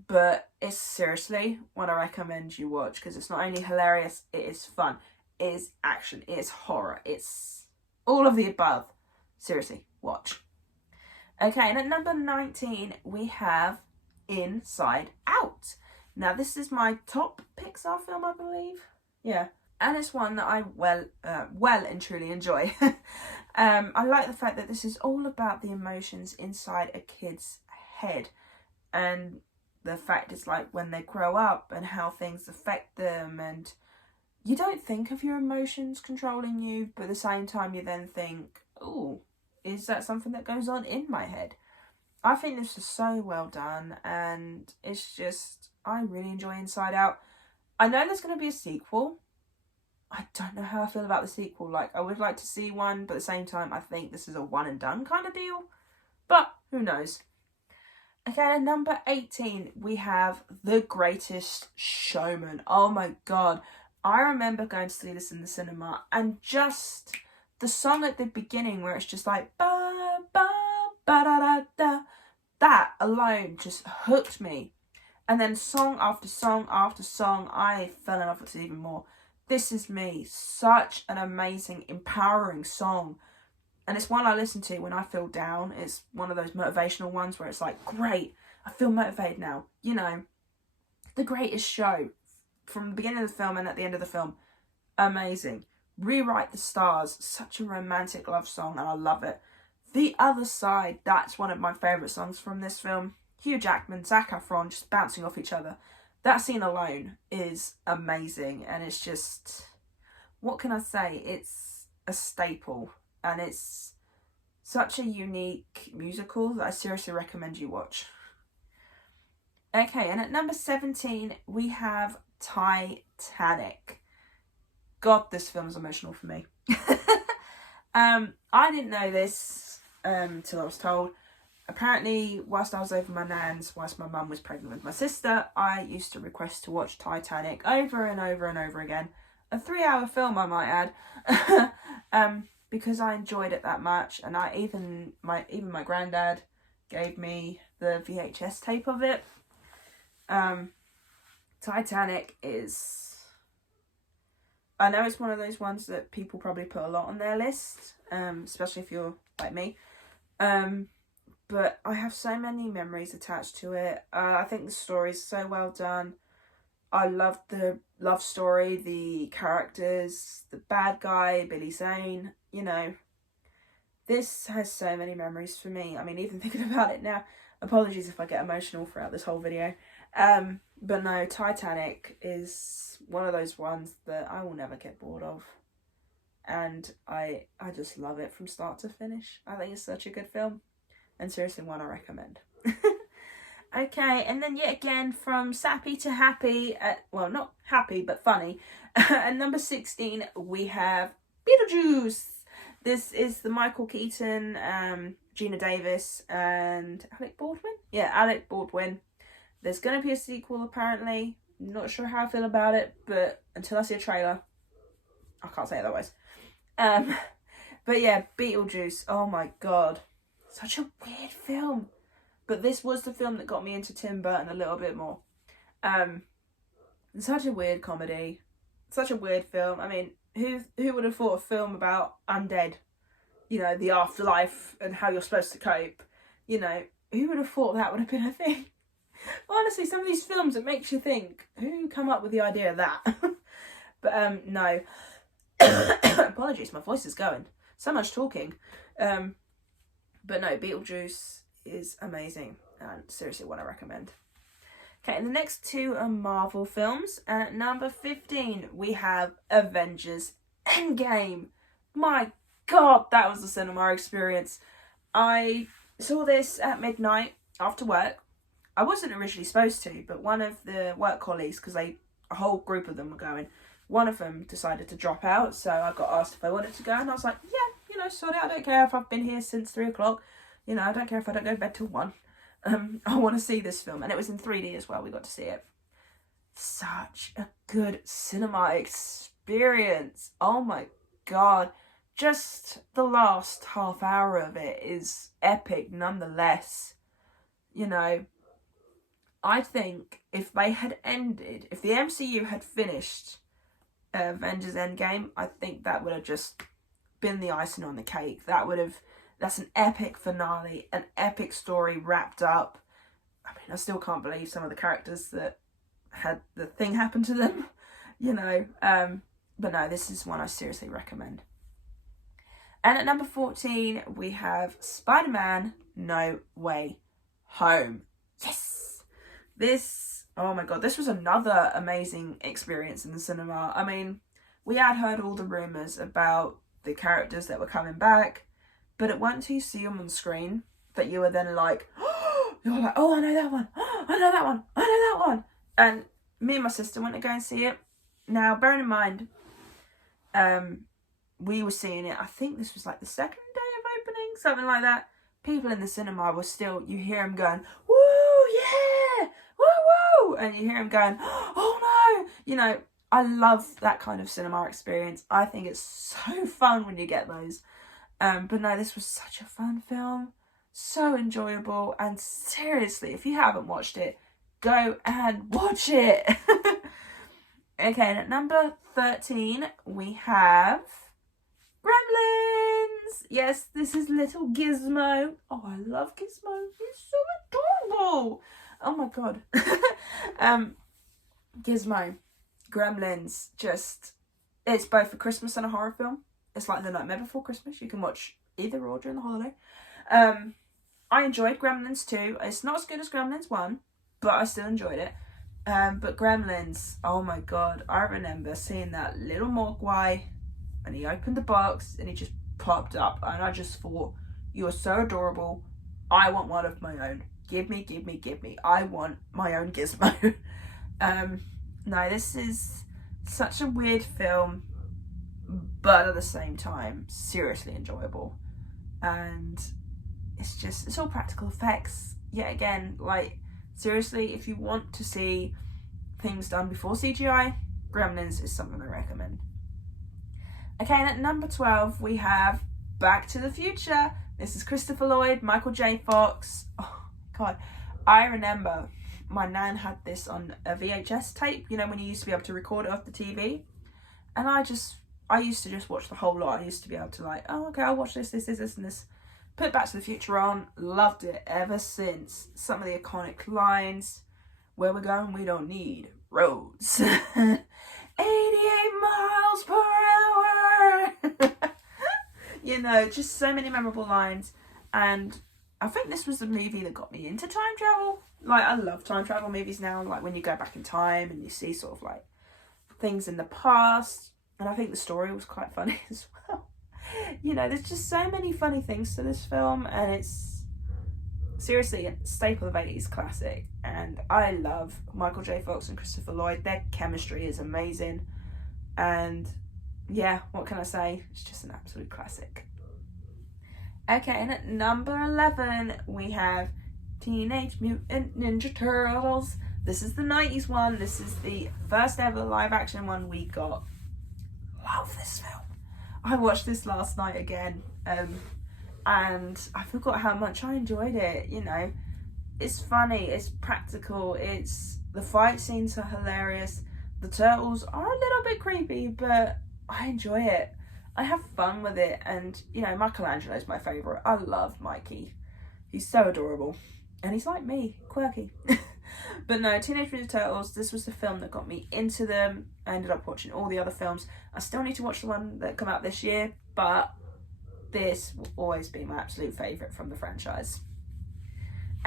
But it's seriously one I recommend you watch because it's not only hilarious, it is fun. It is action. It is horror. It's all of the above. Seriously, watch. Okay, and at number 19, we have Inside Out. Now, this is my top Pixar film, I believe. Yeah. And it's one that I well and truly enjoy. I like the fact that this is all about the emotions inside a kid's head. And the fact it's like when they grow up and how things affect them. And you don't think of your emotions controlling you, but at the same time you then think, oh, is that something that goes on in my head? I think this is so well done, and it's just, I really enjoy Inside Out. I know there's going to be a sequel. I don't know how I feel about the sequel. Like, I would like to see one, but at the same time, I think this is a one and done kind of deal. But who knows? Okay, at number 18, we have The Greatest Showman. Oh my god. I remember going to see this in the cinema, and just the song at the beginning where it's just like ba ba ba da da da, that alone just hooked me. And then song after song after song, I fell in love with it even more. This Is Me, such an amazing, empowering song. And it's one I listen to when I feel down. It's one of those motivational ones where it's like, great, I feel motivated now. You know, The Greatest Show, from the beginning of the film and at the end of the film, amazing. Rewrite the Stars, such a romantic love song, and I love it. The Other Side, that's one of my favourite songs from this film. Hugh Jackman, Zac Efron just bouncing off each other. That scene alone is amazing, and it's just, what can I say? It's a staple, and it's such a unique musical that I seriously recommend you watch. Okay, and at number 17, we have Titanic. God, this film is emotional for me. I didn't know this till I was told. Apparently, whilst I was over my nan's, whilst my mum was pregnant with my sister, I used to request to watch Titanic over and over and over again. A 3-hour film, I might add, because I enjoyed it that much. And even my granddad gave me the VHS tape of it. Titanic is, I know it's one of those ones that people probably put a lot on their list, especially if you're like me. But I have so many memories attached to it. I think the story is so well done. I loved the love story, the characters, the bad guy, Billy Zane, you know. This has so many memories for me. I mean, even thinking about it now, apologies if I get emotional throughout this whole video. But no, Titanic is one of those ones that I will never get bored of. And I just love it from start to finish. I think it's such a good film. And seriously, one I recommend. Okay, and then yet again, from sappy to happy, well, not happy, but funny. At number 16, we have Beetlejuice. This is the Michael Keaton, Gina Davis, and Alec Baldwin? Yeah, Alec Baldwin. There's going to be a sequel, apparently. Not sure how I feel about it, but until I see a trailer, I can't say otherwise. But yeah, Beetlejuice, oh my god. Such a weird film. But this was the film that got me into Tim Burton a little bit more. Such a weird comedy. Such a weird film. I mean, who would have thought a film about undead? You know, the afterlife and how you're supposed to cope. You know, who would have thought that would have been a thing? Honestly, some of these films, it makes you think, who come up with the idea of that? But no. Apologies, my voice is going. So much talking. But no, Beetlejuice is amazing and seriously one I recommend. Okay, the next two are Marvel films, and at number 15 we have Avengers Endgame. My God, that was a cinema experience. I saw this at midnight after work. I wasn't originally supposed to, but one of the work colleagues, because a whole group of them were going, one of them decided to drop out, so I got asked if I wanted to go, and I was like, yeah, sorry, I don't care if I've been here since 3 o'clock. I don't care if I don't go to bed till 1. I want to see this film, and it was in 3D as well. We got to see it. Such a good cinema experience. Oh my God. Just the last half hour of it is epic nonetheless. I think if the MCU had finished Avengers Endgame, I think that would have just been the icing on the cake. That's an epic finale, an epic story wrapped up. I mean, I still can't believe some of the characters that had the thing happen to them, but no, this is one I seriously recommend. And at number 14, we have Spider-Man No Way Home. Yes! Oh my God, this was another amazing experience in the cinema. I mean, we had heard all the rumours about the characters that were coming back, but it wasn't until you see them on screen that you were then like, you're like, oh, I know that one. I know that one. I know that one. And me and my sister went to go and see it. Now, bearing in mind, we were seeing it, I think this was like the second day of opening, something like that. People in the cinema were still, you hear them going, woo, yeah, woo, woo. And you hear them going, oh no. I love that kind of cinema experience. I think it's so fun when you get those. But no, this was such a fun film, so enjoyable, and seriously, if you haven't watched it, go and watch it. Okay, and at number 13, we have Gremlins. Yes, this is little Gizmo. Oh, I love Gizmo. He's so adorable. Oh my God. Gizmo, Gremlins, it's both a Christmas and a horror film. It's like The Nightmare Before Christmas. You can watch either or during the holiday. I enjoyed Gremlins 2. It's not as good as Gremlins 1, but I still enjoyed it. But Gremlins, oh my God. I remember seeing that little Mogwai, and he opened the box and he just popped up. And I just thought, you are so adorable. I want one of my own. Give me. I want my own Gizmo. No, this is such a weird film, but at the same time, seriously enjoyable. And it's all practical effects. Yet again, like, seriously, if you want to see things done before CGI, Gremlins is something I recommend. Okay, and at number 12, we have Back to the Future. This is Christopher Lloyd, Michael J. Fox. Oh, God. I remember my nan had this on a VHS tape, when you used to be able to record it off the TV. And I used to just watch the whole lot. I used to be able to like, oh, okay, I'll watch this, and this. Put Back to the Future on. Loved it ever since. Some of the iconic lines. Where we're going, we don't need roads. 88 miles per hour. Just so many memorable lines. And I think this was the movie that got me into time travel. Like, I love time travel movies now. Like, when you go back in time and you see sort of like things in the past. And I think the story was quite funny as well. There's just so many funny things to this film, and it's seriously a staple of 80s classic. And I love Michael J. Fox and Christopher Lloyd. Their chemistry is amazing. And yeah, what can I say? It's just an absolute classic. Okay, and at number 11, we have Teenage Mutant Ninja Turtles. This is the 90s one. This is the first ever live action one we got. Love this film. I watched this last night again, and I forgot how much I enjoyed it. It's funny, it's practical, the fight scenes are hilarious. The turtles are a little bit creepy, but I enjoy it. I have fun with it, and Michelangelo's my favourite. I love Mikey. He's so adorable, and he's like me, quirky. But no, Teenage Mutant Ninja Turtles, this was the film that got me into them. I ended up watching all the other films. I still need to watch the one that come out this year, but this will always be my absolute favourite from the franchise.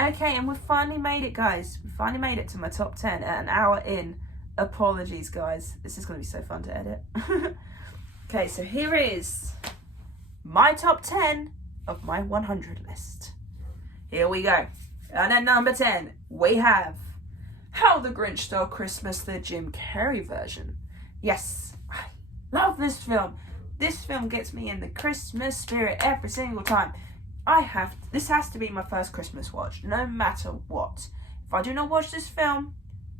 Okay, and we've finally made it, guys. We finally made it to my top 10 at an hour in. Apologies, guys. This is going to be so fun to edit. Okay, so here is my top 10 of my 100 list. Here we go. And at number 10, we have How the Grinch Stole Christmas, the Jim Carrey version. Yes, I love this film. This film gets me in the Christmas spirit every single time. This has to be my first Christmas watch, no matter what. If I do not watch this film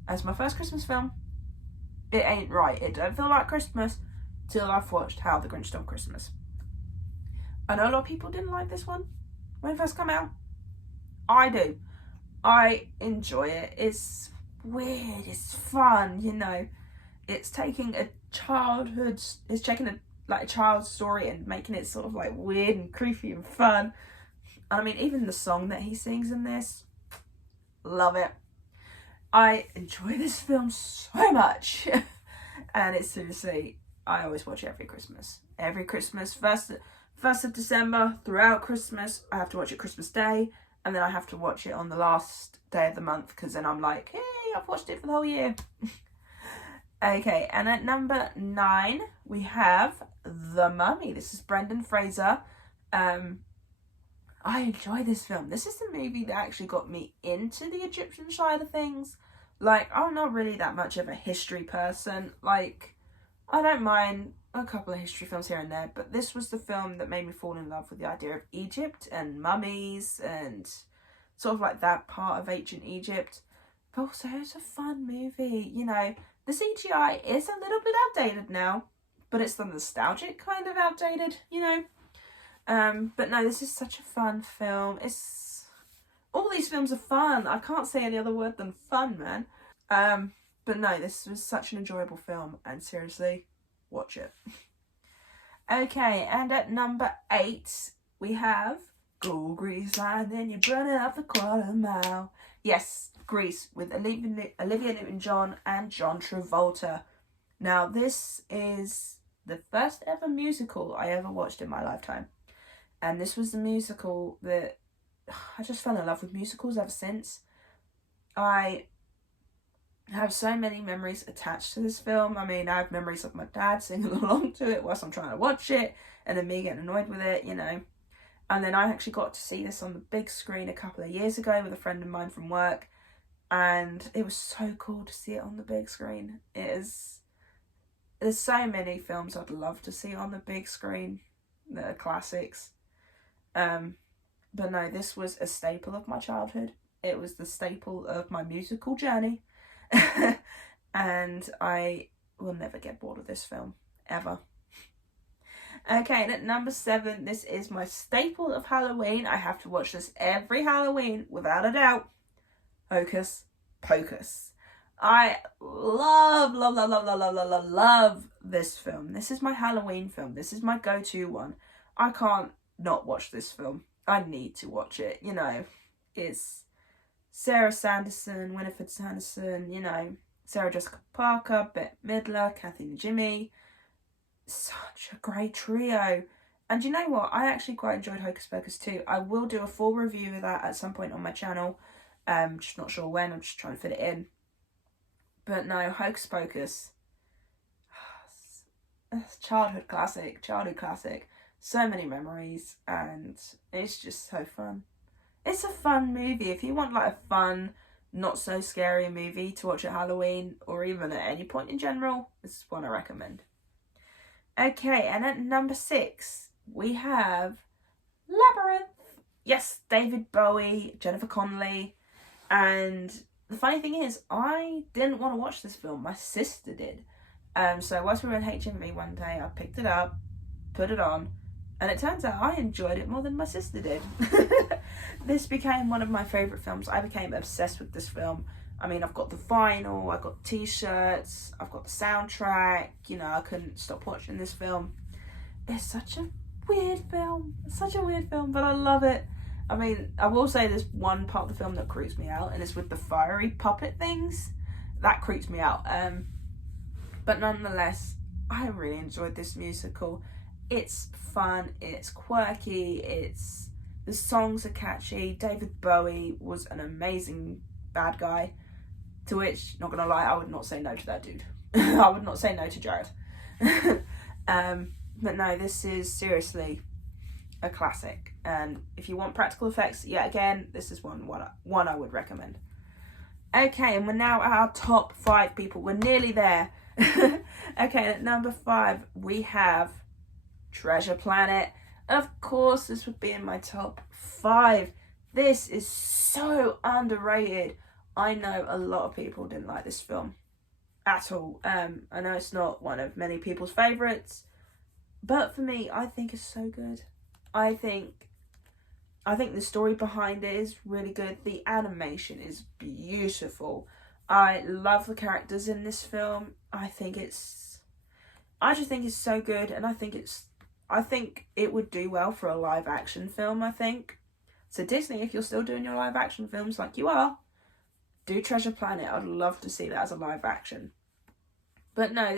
as my first Christmas film, it ain't right. It don't feel like Christmas till I've watched How the Grinch Stole Christmas. I know a lot of people didn't like this one when it first came out. I do. I enjoy it. It's weird. It's fun. You know, it's taking a child's story and making it sort of like weird and creepy and fun. I mean, even the song that he sings in this, love it. I enjoy this film so much. And it's seriously, I always watch it every Christmas. Every Christmas, 1st of December, throughout Christmas. I have to watch it Christmas Day. And then I have to watch it on the last day of the month. Because then I'm like, hey, I've watched it for the whole year. Okay, and at number 9, we have The Mummy. This is Brendan Fraser. I enjoy this film. This is the movie that actually got me into the Egyptian side of things. Like, I'm not really that much of a history person. Like, I don't mind a couple of history films here and there, but this was the film that made me fall in love with the idea of Egypt and mummies and sort of like that part of ancient Egypt. But also, it's a fun movie. You know, the CGI is a little bit outdated now, but it's the nostalgic kind of outdated, you know. But no, this is such a fun film. All these films are fun. I can't say any other word than fun, man. But no, this was such an enjoyable film, and seriously, watch it. Okay, and at number 8, we have Go Grease Line, then you're burning up the quarter mile. Yes, Grease, with Olivia Newton-John and John Travolta. Now, this is the first ever musical I ever watched in my lifetime. And this was the musical that I just fell in love with musicals ever since. I have so many memories attached to this film. I mean, I have memories of my dad singing along to it whilst I'm trying to watch it, and then me getting annoyed with it, you know. And then I actually got to see this on the big screen a couple of years ago with a friend of mine from work, and it was so cool to see it on the big screen. There's so many films I'd love to see on the big screen that are classics. But no, this was a staple of my childhood. It was the staple of my musical journey. And I will never get bored of this film, ever. Okay, and at number 7, this is my staple of Halloween. I have to watch this every Halloween, without a doubt. Hocus Pocus. I love this film. This is my Halloween film. This is my go-to one. I can't not watch this film. I need to watch it, you know. It's Sarah Sanderson, Winifred Sanderson, you know, Sarah Jessica Parker, Bette Midler, Kathy and Jimmy. Such a great trio. And you know what? I actually quite enjoyed Hocus Pocus too. I will do a full review of that at some point on my channel. Just not sure when. I'm just trying to fit it in. But no, Hocus Pocus. Childhood classic. So many memories, and it's just so fun. It's a fun movie. If you want like a fun, not so scary movie to watch at Halloween, or even at any point in general, this is one I recommend. Okay, and at number 6, we have Labyrinth. Yes, David Bowie, Jennifer Connelly, and the funny thing is, I didn't want to watch this film. My sister did. So whilst we were in HMV one day, I picked it up, put it on, and it turns out I enjoyed it more than my sister did. This became one of my favourite films. I became obsessed with this film. I mean, I've got the vinyl, I've got t-shirts, I've got the soundtrack. You know, I couldn't stop watching this film. It's such a weird film. But I love it. I mean, I will say there's one part of the film that creeps me out, and it's with the fiery puppet things. That creeps me out. But nonetheless, I really enjoyed this musical. It's fun, it's quirky, it's The songs are catchy. David Bowie was an amazing bad guy. To which, not gonna lie, I would not say no to that dude. I would not say no to Jared. But no, this is seriously a classic. And if you want practical effects, yet again, this is one I would recommend. Okay, and we're now at our top 5, people. We're nearly there. Okay, at number 5, we have Treasure Planet. Of course, this would be in my top 5. This is so underrated. I know a lot of people didn't like this film at all. I know it's not one of many people's favourites, but for me, I think it's so good. I think the story behind it is really good. The animation is beautiful. I love the characters in this film. I just think it's so good, and I think it would do well for a live action film, I think. So Disney, if you're still doing your live action films like you are, do Treasure Planet. I'd love to see that as a live action. But no,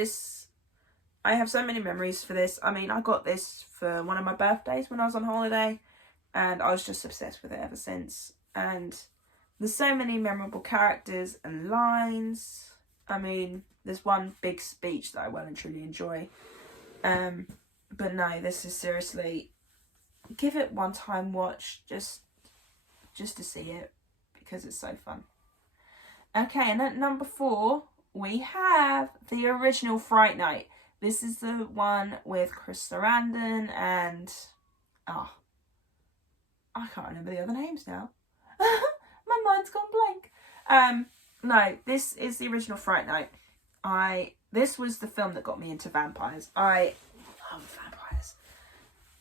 I have so many memories for this. I mean, I got this for one of my birthdays when I was on holiday, and I was just obsessed with it ever since. And there's so many memorable characters and lines. I mean, there's one big speech that I well and truly enjoy. But no, this is seriously, give it one time watch just to see it, because it's so fun. Okay, and at number 4, we have the original Fright Night. This is the one with Chris Sarandon and... I can't remember the other names now. My mind's gone blank. No, this is the original Fright Night. This was the film that got me into vampires. I love vampires.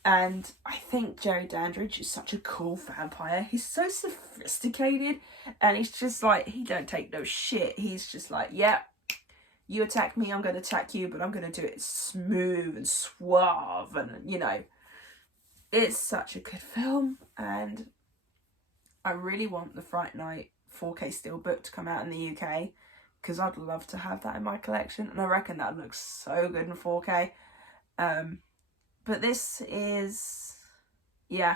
And I think Jerry Dandridge is such a cool vampire. He's so sophisticated, and he's just like, he don't take no shit. He's just like, yeah, you attack me, I'm going to attack you, but I'm going to do it smooth and suave, and, you know, it's such a good film. And I really want the Fright Night 4K Steelbook to come out in the UK, because I'd love to have that in my collection, and I reckon that looks so good in 4K. But this is, yeah,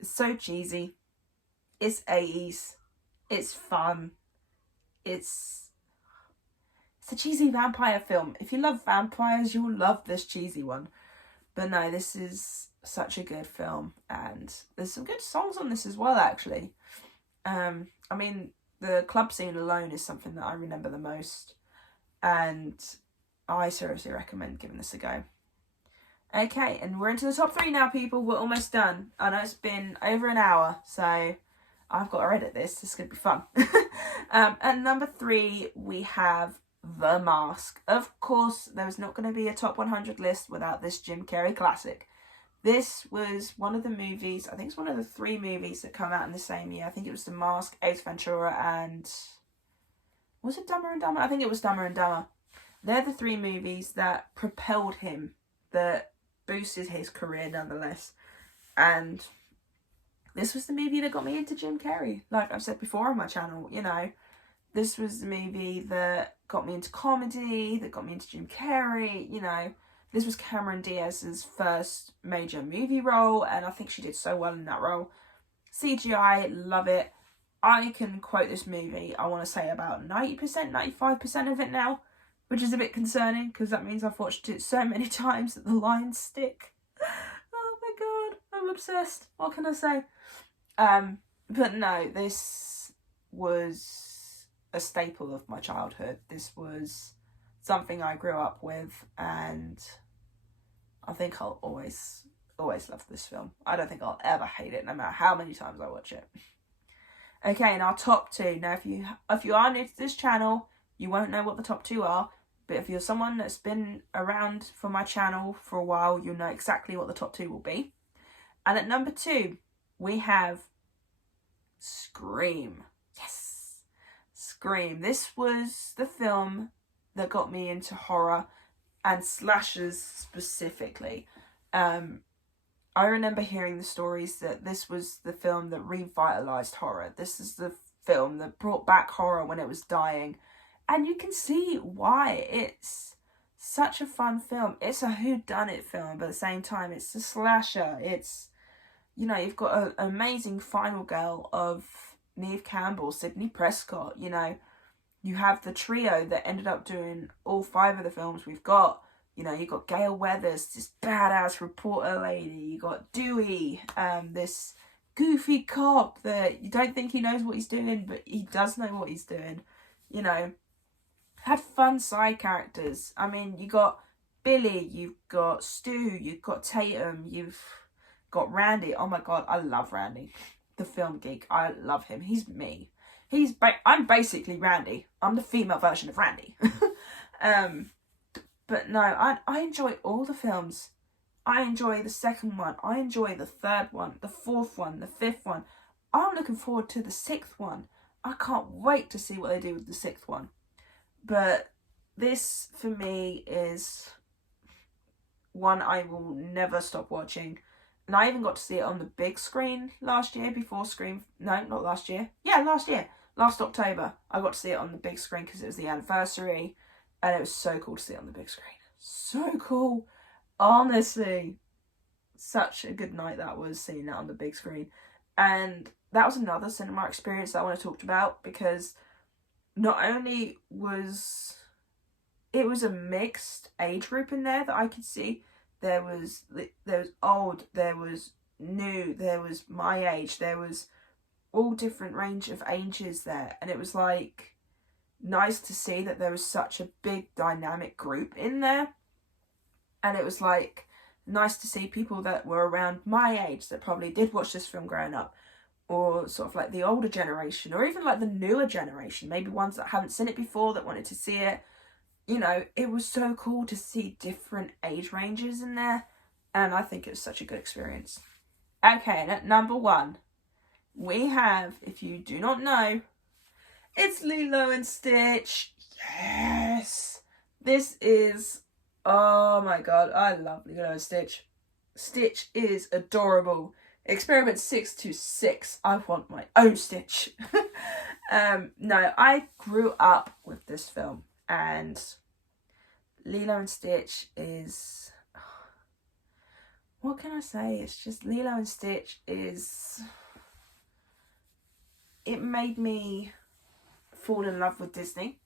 it's so cheesy. It's 80s. It's fun. It's a cheesy vampire film. If you love vampires, you'll love this cheesy one. But no, this is such a good film, and there's some good songs on this as well, actually. I mean, the club scene alone is something that I remember the most, and I seriously recommend giving this a go. Okay, and we're into the top 3 now, people. We're almost done. I know it's been over an hour, so I've got to edit this. This is going to be fun. At number 3, we have The Mask. Of course, there's not going to be a top 100 list without this Jim Carrey classic. This was one of the movies, I think it's one of the 3 movies that come out in the same year. I think it was The Mask, Ace Ventura, and... was it Dumber and Dumber? I think it was Dumber and Dumber. They're the 3 movies that propelled him, that boosted his career nonetheless. And this was the movie that got me into Jim Carrey. Like I've said before on my channel, you know, this was the movie that got me into comedy, that got me into Jim Carrey, you know. This was Cameron Diaz's first major movie role, and I think she did so well in that role. CGI, love it. I can quote this movie, I want to say about 90%, 95% of it now, which is a bit concerning, because that means I've watched it so many times that the lines stick. Oh my god, I'm obsessed. What can I say? But no, this was a staple of my childhood. This was something I grew up with, and I think I'll always love this film. I don't think I'll ever hate it, no matter how many times I watch it. Okay, and our top 2. Now, if you are new to this channel, you won't know what the top 2 are. But if you're someone that's been around for my channel for a while, you'll know exactly what the top 2 will be. And at number 2, we have Scream. Yes! Scream. This was the film that got me into horror and slashers specifically. I remember hearing the stories that this was the film that revitalised horror. This is the film that brought back horror when it was dying. And you can see why. It's such a fun film. It's a whodunit film, but at the same time, it's a slasher. It's, You know, you've got an amazing final girl of Neve Campbell, Sidney Prescott. You know, you have the trio that ended up doing all 5 of the films. We've got, you know, you've got Gail Weathers, this badass reporter lady. You got Dewey, this goofy cop that you don't think he knows what he's doing, but he does know what he's doing. You know, had fun side characters. I mean, you got Billy, you've got Stu, you've got Tatum, you've got Randy. Oh my god, I love Randy, the film geek. I love him. He's me. I'm basically Randy. I'm the female version of Randy. But no, I enjoy all the films. I enjoy the second one. I enjoy the third one, the fourth one, the fifth one. I'm looking forward to the 6th one. I can't wait to see what they do with the 6th one. But this, for me, is one I will never stop watching. And I even got to see it on the big screen last year, not last year. Yeah, last year. Last October. I got to see it on the big screen because it was the anniversary. And it was so cool to see it on the big screen. So cool. Honestly. Such a good night that was, seeing that on the big screen. And that was another cinema experience that I want to talk about, because not only was it was a mixed age group in there that I could see. There was old, there was new, there was my age, there was all different range of ages there. And it was like nice to see that there was such a big dynamic group in there. And it was like nice to see people that were around my age that probably did watch this film growing up, or sort of like the older generation, or even like the newer generation, maybe ones that haven't seen it before that wanted to see it. You know, it was so cool to see different age ranges in there, and I think it was such a good experience. Okay, and at number 1, we have, if you do not know, it's Lilo and Stitch. Yes! This is, oh my god, I love Lilo and Stitch. Stitch is adorable. Experiment 626. I want my own Stitch. No, I grew up with this film, and Lilo and Stitch is, what can I say? It's just, Lilo and Stitch is, it made me fall in love with Disney.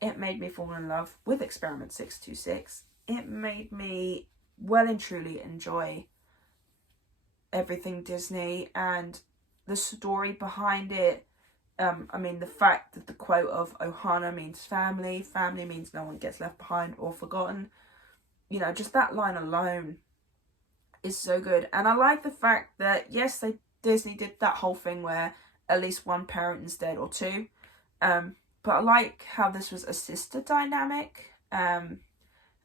It made me fall in love with Experiment 626. It made me well and truly enjoy everything Disney and the story behind it. I mean, the fact that the quote of Ohana means family, family means no one gets left behind or forgotten. You know, just that line alone is so good. And I like the fact that, yes, Disney did that whole thing where at least one parent is dead, or 2. But I like how this was a sister dynamic, and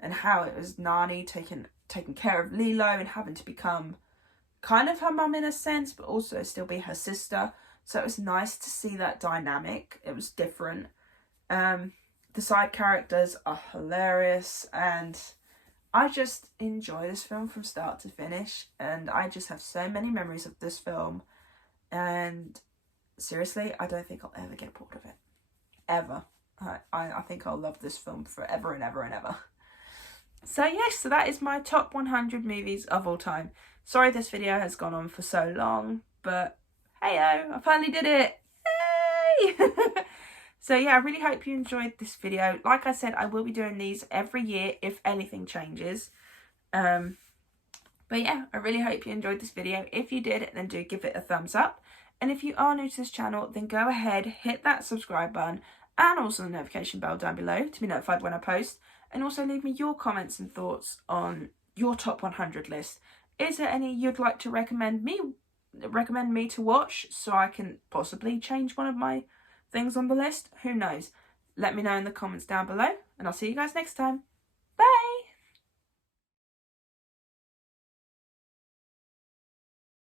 how it was Nani taking care of Lilo and having to become kind of her mum in a sense, but also still be her sister. So it was nice to see that dynamic. It was different. The side characters are hilarious, and I just enjoy this film from start to finish, and I just have so many memories of this film, and seriously, I don't think I'll ever get bored of it. Ever. I think I'll love this film forever and ever and ever. So yes, so that is my top 100 movies of all time. Sorry this video has gone on for so long, but hey-o, I finally did it! Yay! So yeah, I really hope you enjoyed this video. Like I said, I will be doing these every year if anything changes. But yeah, I really hope you enjoyed this video. If you did, then do give it a thumbs up. And if you are new to this channel, then go ahead, hit that subscribe button and also the notification bell down below to be notified when I post. And also leave me your comments and thoughts on your top 100 list. Is there any you'd like to recommend me to watch, so I can possibly change one of my things on the list? Who knows? Let me know in the comments down below, and I'll see you guys next time. Bye!